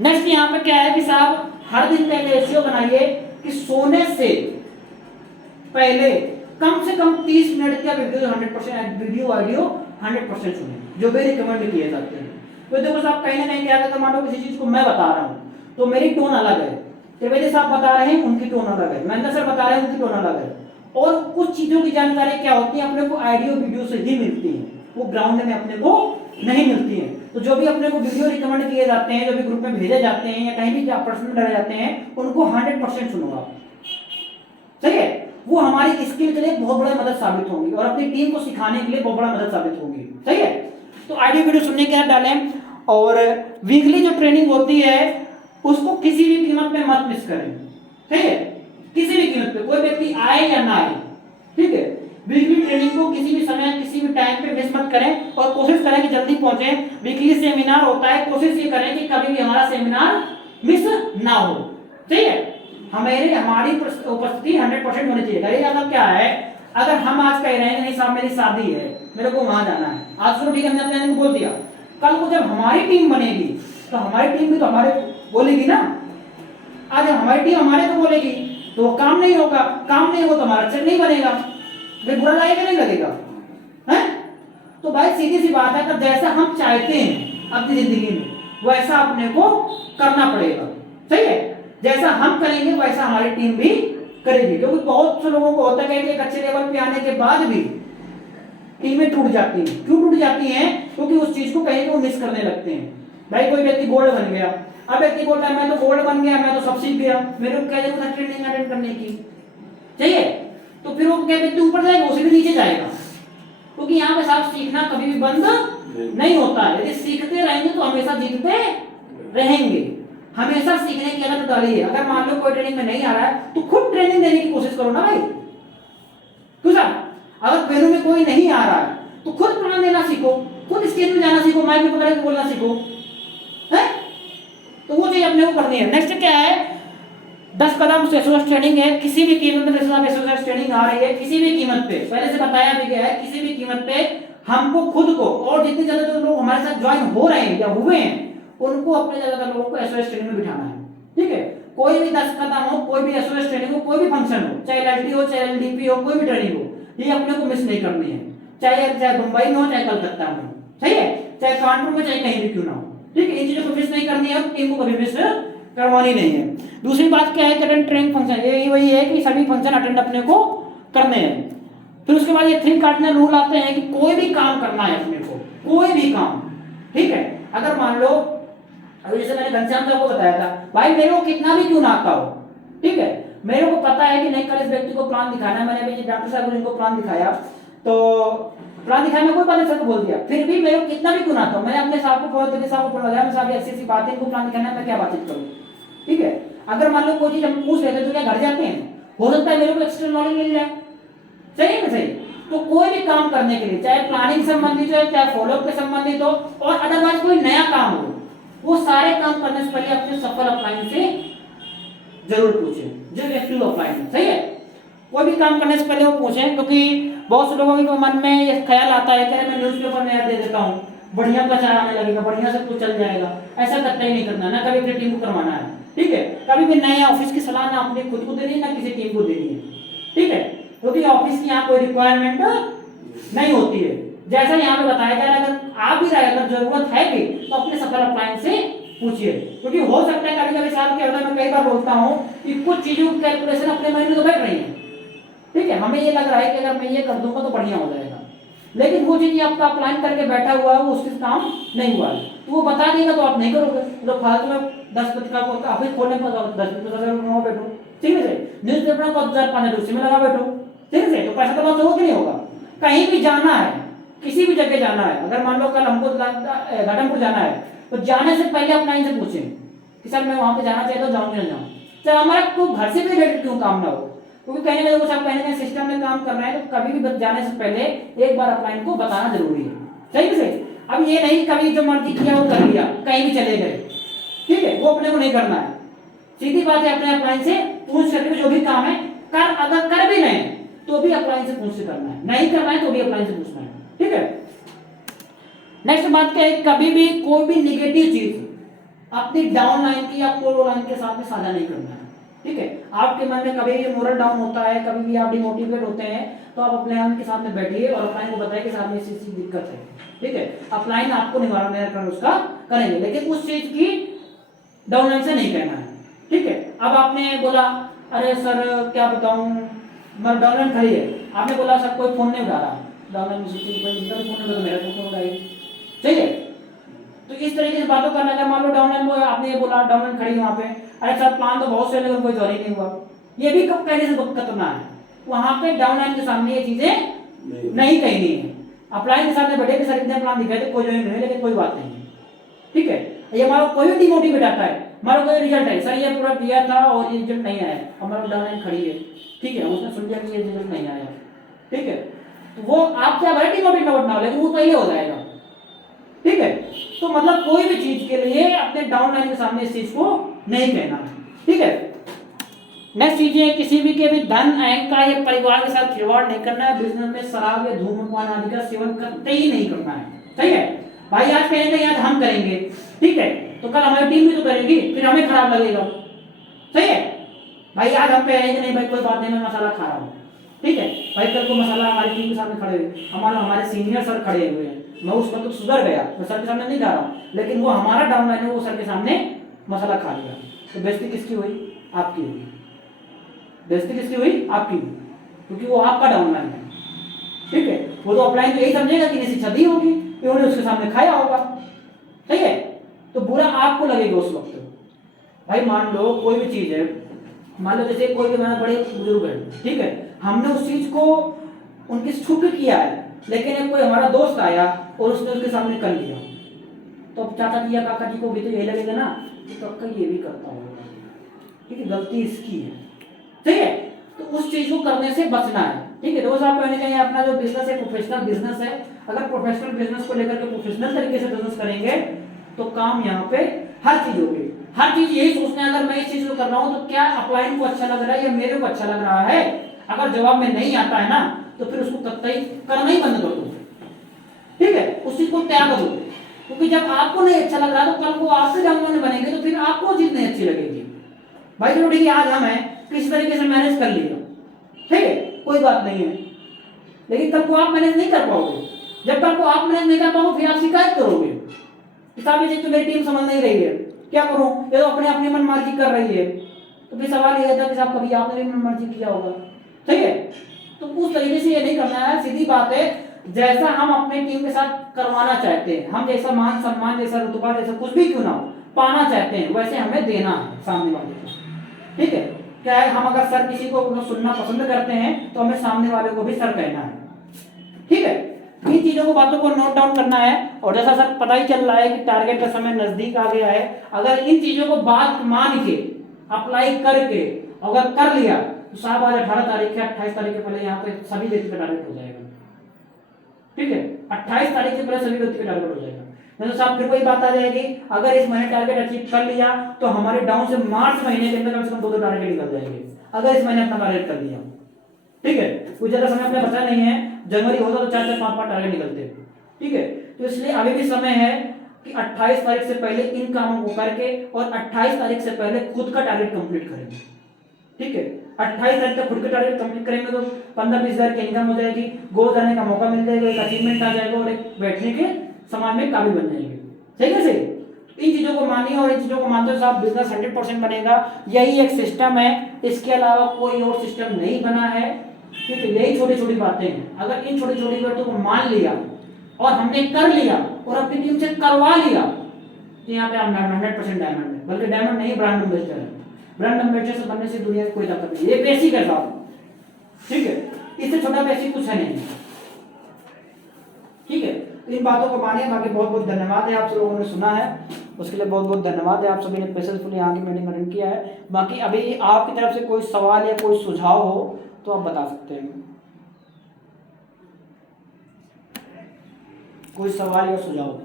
नेक्स्ट यहाँ पे क्या है कि साहब हर दिन का रेशियो बनाइए कि सोने से पहले कम से कम 30 मिनट का वीडियो 100% वीडियो ऑडियो 100% सुने, जो भी रिकमेंड किए जाते हैं। तो देखो साहब कहीं ना कहीं क्या करता, मान लो किसी चीज को मैं बता रहा हूँ तो मेरी टोन अलग है, त्रिवेदी साहब बता रहे हैं उनकी टोन अलग है, महेंद्र सर बता रहे हैं उनकी टोन अलग है, और कुछ चीजों की जानकारी क्या होती है अपने को ऑडियो वीडियो से ही मिलती है, वो ग्राउंड में अपने को नहीं मिलती है। तो जो भी अपने को वीडियो रिकमेंड किए जाते हैं, जो भी ग्रुप में भेजे जाते हैं या कहीं भी पर्सनल डाले जाते हैं, उनको 100% सुनो आप, सही है, वो हमारी स्किल के लिए बहुत बड़ा मदद साबित होगी और अपनी टीम को सिखाने के लिए बहुत बड़ा मदद साबित होगी, सही है। तो ऑडियो वीडियो सुनने के लिए डालें, और वीकली जो ट्रेनिंग होती है उसको किसी भी कीमत में मत मिस करें, ठीक है, किसी भी कीमत पे, कोई व्यक्ति आए या ना आए, ठीक है, वीकली ट्रेनिंग को किसी भी समय किसी भी टाइम पे मिस मत करें और कोशिश करें कि जल्दी पहुंचे। वीकली सेमिनार होता है, कोशिश ये करें कि कभी भी हमारा सेमिनार मिस ना हो, ठीक है, हमारी उपस्थिति 100% होनी चाहिए। अरे मतलब क्या है, अगर हम आज कह रहे हैं कि नहीं साहब मेरी शादी है मेरे को वहां जाना है, आज चलो ठीक है हमने अपने को बोल दिया, कल को जब हमारी टीम बनेगी तो हमारी टीम भी तो हमारे बोलेगी ना, आज हमारी टीम हमारे को बोलेगी तो वो काम नहीं होगा, काम नहीं होगा तो हमारा अक्षर नहीं बनेगा, भाई बुरा लगेगा नहीं लगेगा, हैं? तो भाई सीधी सी बात है, जैसा हम चाहते हैं अपनी जिंदगी में वैसा अपने को करना पड़ेगा, सही है? जैसा हम करेंगे वैसा हमारी टीम भी करेगी, क्योंकि बहुत से लोगों को होता है कि एक अच्छे लेवल पे आने के बाद भी टीमें टूट जाती हैं। क्यों टूट जाती हैं? क्योंकि उस चीज को कहीं वो मिस करने लगते हैं। भाई कोई व्यक्ति गोल्ड बन गया, अब व्यक्ति बोलता है मैं तो गोल्ड बन गया, मैं तो सब सीख गया, मेरे को क्या जरूरत है ट्रेनिंग अटेंड करने की, चाहिए? तो फिर वो क्या व्यक्ति ऊपर जाएगा, उसे भी नीचे जाएगा, क्योंकि यहाँ पे साफ सीखना कभी भी बंद नहीं होता है। यदि सीखते रहेंगे तो हमेशा जीतते रहेंगे। हमेशा सीखने की आदत डाली है। अगर मान लो कोई ट्रेनिंग में नहीं आ रहा है तो खुद ट्रेनिंग देने की कोशिश करो ना भाई, क्यों साहब? अगर पहलू में कोई नहीं आ रहा है तो खुद प्लान देना सीखो, खुद स्टेज में जाना सीखो, माइक में पकड़ के बोलना सीखो, है? तो वो चीज अपने को करनी है। नेक्स्ट क्या है? 10 कदम एसओएस ट्रेनिंग है। किसी भी कीमत पे एसओएस ट्रेनिंग आ रही है, किसी भी कीमत पे, पहले से बताया भी गया है, किसी भी कीमत पे हमको खुद को और जितने ज्यादा जो लोग हमारे साथ ज्वाइन हो रहे हैं या हुए हैं उनको अपने ज्यादातर लोगों को एसओएस ट्रेनिंग में बिठाना है, ठीक है? कोई भी 10 कदम हो, कोई भी एसओएस ट्रेनिंग हो, कोई भी फंक्शन हो, चाहे एलएलटी हो, चाहे एलडीपी हो, कोई भी ट्रेनिंग हो, ये अपने को मिस नहीं करनी है, चाहे मुंबई में हो, चाहे कलकत्ता में हो, सही है? चाहे कानपुर में, चाहे कहीं भी क्यों ना हो, ठीक है? इन चीजों को मिस नहीं करनी है, टीम को कभी मिस करवानी नहीं है। दूसरी बात क्या है कि अटेंड ट्रेनिंग फंक्शन, ये वही है कि सभी फंक्शन अटेंड अपने को करने हैं। फिर उसके बाद ये 3 कार्डिनल रूल आते हैं कि कोई भी काम करना है अपने को, कोई भी काम, ठीक है? अगर मान लो अभी जैसे मैंने घनश्याम साहब को बताया था, भाई मेरे को कितना भी क्यों ना आता हो, ठीक है, मेरे को पता है कि नहीं कल इस व्यक्ति को प्लान दिखाना है, मैंने अभी डॉक्टर साहब को इनको प्लान दिखाया, तो प्लान दिखाया मैं कोई बात नहीं बोल दिया, फिर भी मेरे को कितना भी क्यों ना आता हो, मैंने अपने साहब को बहुत साहब को लगाया, मैं साहब ऐसी बात है, इनको प्लान दिखाना है, मैं क्या बातचीत करूँ, ठीक है? अगर मान लो कोई चीज हम पूछ लेते तो क्या घर जाते हैं, हो सकता है मेरे को एक्स्ट्रा नॉलेज मिल जाए, सही है ना? सही। तो कोई भी काम करने के लिए, चाहे प्लानिंग संबंधित हो, चाहे फॉलोअप के संबंधित हो, और अदरवाइज कोई नया काम हो, वो सारे काम करने से पहले अपने सफल अपलाइन से जरूर पूछें, जो एक्टिव अपलाइन, सही है? कोई भी काम करने से पहले वो पूछें, क्योंकि बहुत से लोगों के मन में ये ख्याल आता है कि मैं न्यूज़पेपर में ऐड दे देता हूँ, बढ़िया प्रचार आने लगेगा, बढ़िया सब कुछ चल जाएगा। ऐसा कतई नहीं करना, ना कभी अपनी टीम को करवाना है, ठीक है? कभी भी नए ऑफिस की सलाह ना अपने खुद को देनी है, ना किसी टीम को देनी है, ठीक है? क्योंकि ऑफिस की यहाँ कोई रिक्वायरमेंट नहीं होती है। जैसा यहाँ पे बताया जा रहा है, अगर आ भी रहा है, अगर जरूरत है भी, तो अपने सफल अपलाइन से पूछिए, क्योंकि हो सकता है कभी कभी साहब क्या होता है, मैं कई बार बोलता हूँ कि कुछ चीजों की कैलकुलेशन अपने माइंड में तो बैठ रही है, ठीक है? हमें ये लग रहा है कि अगर मैं ये कर दूंगा तो बढ़िया हो जाएगा, लेकिन वो चीज आपका अपलाइन करके बैठा हुआ है, वो उससे काम नहीं हुआ है, तो वो बता देगा तो आप नहीं करोगे, तो फालतू में 10 का ऑफिस खोलने पर 10 बैठो, ठीक है? न्यूज़पेपर को 1000 पाने उसी में लगा बैठो, ठीक है? तो पैसा तो लॉस होगा कि नहीं होगा? कहीं भी जाना है, किसी भी जगह जाना है, अगर मान लो कल हमको घाटमपुर जाना है, तो जाने से पहले अपलाइन से पूछें कि सर मैं वहां पे जाना चाहिए तो जाऊँ कि ना जाऊँ, चाहे हमारा को घर से भी रिलेटेड क्यों काम ना हो, क्योंकि कहीं ना कहीं कुछ आप कहीं ना कहीं सिस्टम में काम कर रहे हैं, तो कभी भी जाने से पहले एक बार अपलाइन को बताना जरूरी है, सही है? सही। अब ये नहीं कभी जो मर्जी किया वो कर लिया, कहीं भी चले गए, ठीक है? वो अपने को नहीं करना है। सीधी बात है, अपने अपलाइन से पूछ करके जो भी काम है कर, अगर कर भी नहीं तो भी अपलाइन से पूछ से करना है, नहीं करना है तो भी अपलाइन से पूछना है, ठीक है? नेक्स्ट बात क्या है, कभी भी कोई भी निगेटिव चीज अपनी डाउनलाइन की या प्रो लाइन के साथ में साझा नहीं करना है, ठीक है? आपके मन में कभी भी मोरल डाउन होता है, कभी भी आप डिमोटिवेट होते हैं, तो आप अपलाइन के साथ में बैठिए और अपलाइन को बताइए कि साथ में इस चीज की दिक्कत है, ठीक है? अपलाइन आपको निवारण उसका करेंगे, लेकिन उस चीज की डाउनलाइन से नहीं कहना है, ठीक है? अब आपने बोला अरे सर क्या बताऊं, मैं डाउनलाइन खड़ी है, आपने बोला सर कोई फोन नहीं उठा रहा, डाउनलाइन फोन मेरा फोन उठाइए, ठीक है? तो इस तरीके से बातों करना। अगर मान लो डाउनलाइन वो आपने ये बोला डाउनलाइन खड़ी है वहाँ पे, अरे सर प्लान तो बहुत से लेकिन कोई ज्वाइन नहीं हुआ, ये भी कब कहने से करना है, वहाँ पे डाउनलाइन के सामने ये चीजें नहीं कहनी है। अपलाइन के सामने बैठे कि सर इतने प्लान दिखाए थे, कोई ज्वाइन नहीं, लेकिन कोई बात नहीं है, ठीक है? ये हमारा कोई भी डिमोटिवेट आता है, हमारा कोई रिजल्ट है, सर ये पूरा दिया था और ये रिजल्ट नहीं आया, हमारा डाउनलाइन खड़ी है, ठीक है? उसने सुन लिया कि ये रिजल्ट नहीं आया, ठीक है? तो वो आप क्या भले डिमोटिवेट ना हो, लेकिन वो पहले हो जाएगा, ठीक है? तो मतलब कोई भी चीज के लिए अपने डाउनलाइन के सामने इस चीज को नहीं कहना, ठीक है? नेक्स्ट चीज है किसी भी के भी धन, अहंकार या परिवार के साथ खिलवाड़ नहीं करना है। बिजनेस में शराब या धूम्रपान आदि का सेवन कतई नहीं करना है। सही है भाई, आज कहेंगे आज हम करेंगे, ठीक है, तो कल हमारी टीम भी तो करेगी, फिर हमें खराब लगेगा। सही है भाई, आज हम कहेंगे नहीं भाई कोई बात नहीं मैं मसाला खा रहा हूँ, ठीक है भाई, कल को मसाला हमारी टीम के सामने खड़े हुए, हमारे सीनियर सर खड़े हुए हैं, मैं उस वक्त तो सुधर गया, मैं सर के सामने नहीं खा रहा हूँ, लेकिन वो हमारा डाउनलाइन है, वो सर के सामने मसाला खा लिया, तो बेइज्जती किसकी हुई? आपकी हुई। बेइज्जती किसकी हुई? आपकी हुई, क्योंकि वो आपका डाउनलाइन है, ठीक है। वो तो अपलाइन तो यही समझेगा कि शिक्षा दी होगी, उन्होंने उसके सामने खाया होगा, सही है, तो बुरा आपको लगेगा उस वक्त। भाई मान लो कोई भी चीज है, मान लो जैसे कोई भी हमारे बड़े बुजुर्ग है, ठीक है, हमने उस चीज को उनकी छुप के किया है, लेकिन एक कोई हमारा दोस्त आया और उसने उसके सामने कर लिया, तो अब चाचा जी या काका जी को भी तो यही लगेगा ना कि कक्का ये भी करता होगा, ठीक है, गलती इसकी है, ठीक है, तो उस चीज को करने से बचना है, ठीक है। दोस्त आप कहने चाहिए अपना जो बिजनेस है प्रोफेशनल बिजनेस है, अगर प्रोफेशनल बिजनेस को लेकर के प्रोफेशनल तरीके से बिजनेस करेंगे तो काम यहाँ पे हर चीज होगी। हर चीज यही सोचना है, अगर मैं इस चीज को कर रहा हूँ तो क्या अपलाइन को अच्छा लग रहा है या मेरे को अच्छा लग रहा है। अगर जवाब में नहीं आता है ना तो फिर उसको कतई करना ही बंद कर दो, ठीक है, उस चीज को त्याग दो, क्योंकि जब आपको नहीं अच्छा लग रहा तो कल को आपके डाउनलाइन बनेंगे तो फिर आपको चीज नहीं अच्छी लगेगी। भाई चलो ठीक है, आज हम किसी तरीके से मैनेज कर लिया, ठीक है, कोई बात नहीं है, लेकिन कल को आप मैनेज नहीं कर पाओगे। जब कल को आप मैनेज नहीं कर पाओगे फिर आप शिकायत करोगे कि साहब ये तो मेरी टीम समझ नहीं रही है, क्या करूं, ये तो अपने अपनी मनमर्जी कर रही है, तो फिर सवाल ये था कि साहब कभी आपने भी मनमर्जी किया होगा, ठीक है। तो उस तरीके से ये नहीं करना है, सीधी बात है, जैसा हम अपने टीम के साथ करवाना चाहते हैं, हम जैसा मान सम्मान जैसा रुतबा जैसा कुछ भी क्यों ना हो पाना चाहते हैं वैसे हमें देना है सामने वाले को, ठीक है। क्या है, हम अगर सर किसी को सुनना पसंद करते हैं तो हमें सामने वाले को भी सर कहना है, ठीक है। इन चीजों को बातों को नोट डाउन करना है, और जैसा सर पता ही चल रहा है कि टारगेट का समय नजदीक आ गया है, अगर इन चीजों को बात मान के अप्लाई करके अगर कर लिया तो साहब आज 18 तारीख है, 28 तारीख के पहले यहाँ पे सभी व्यक्ति का टारगेट हो जाएगा, ठीक है, 28 तारीख के पहले सभी व्यक्ति का टारगेट हो जाएगा। तो साहब फिर वही बात आ जाएगी, अगर इस महीने टारगेट अचीव कर लिया तो हमारे डाउन से मार्च महीने के अंदर कम से कम 2 टारगेट निकल जाएंगे, अगर इस महीने अपना टारगेट कर लिया, ठीक है। कुछ ज्यादा समय अपने बचा नहीं है, जनवरी होता तो 4-4, 5-5 टारगेट निकलते, ठीक है। तो इसलिए अभी भी समय है कि 28 तारीख से पहले इन कामों को करके और 28 तारीख से पहले खुद का टारगेट कंप्लीट करेंगे, ठीक है। 28 तारीख तक खुद का टारगेट कंप्लीट करेंगे तो 15-20 हजार की इनकम हो जाएगी, गोल जाने का मौका मिल जाएगा, एक अचीवमेंट आ जाएगा और एक बैठने के समाज में काबिल बन जाएंगे, ठीक है। सही, इन चीजों को मानिए और इन चीजों को मानते हुए आप बिजनेस 100% बनेगा, यही एक सिस्टम है, इसके अलावा कोई और सिस्टम नहीं बना है, ठीक है। यही छोटी छोटी बातें हैं, अगर इन छोटी छोटी बातों को मान लिया और हमने कर लिया और अपनी टीम से करवा लिया तो यहाँ पे आप 100% डायमंड है, बल्कि डायमंड नहीं ब्रांड एम्बेसडर है। ब्रांड एम्बेसडर से बनने से दुनिया की कोई ताकत नहीं, ये बेसिक है साहब, ठीक है, इससे छोटा बेसिक कुछ है नहीं, ठीक है। इन बातों को मानिए, बाकी बहुत बहुत धन्यवाद है आप सब लोगों ने सुना है, उसके लिए बहुत बहुत धन्यवाद है, आप सभी ने पेशेंसफुली यहाँ की मीटिंग अटेंड किया है। बाकी अभी आपकी तरफ से कोई सवाल या कोई सुझाव हो तो आप बता सकते हैं, कोई सवाल या सुझाव।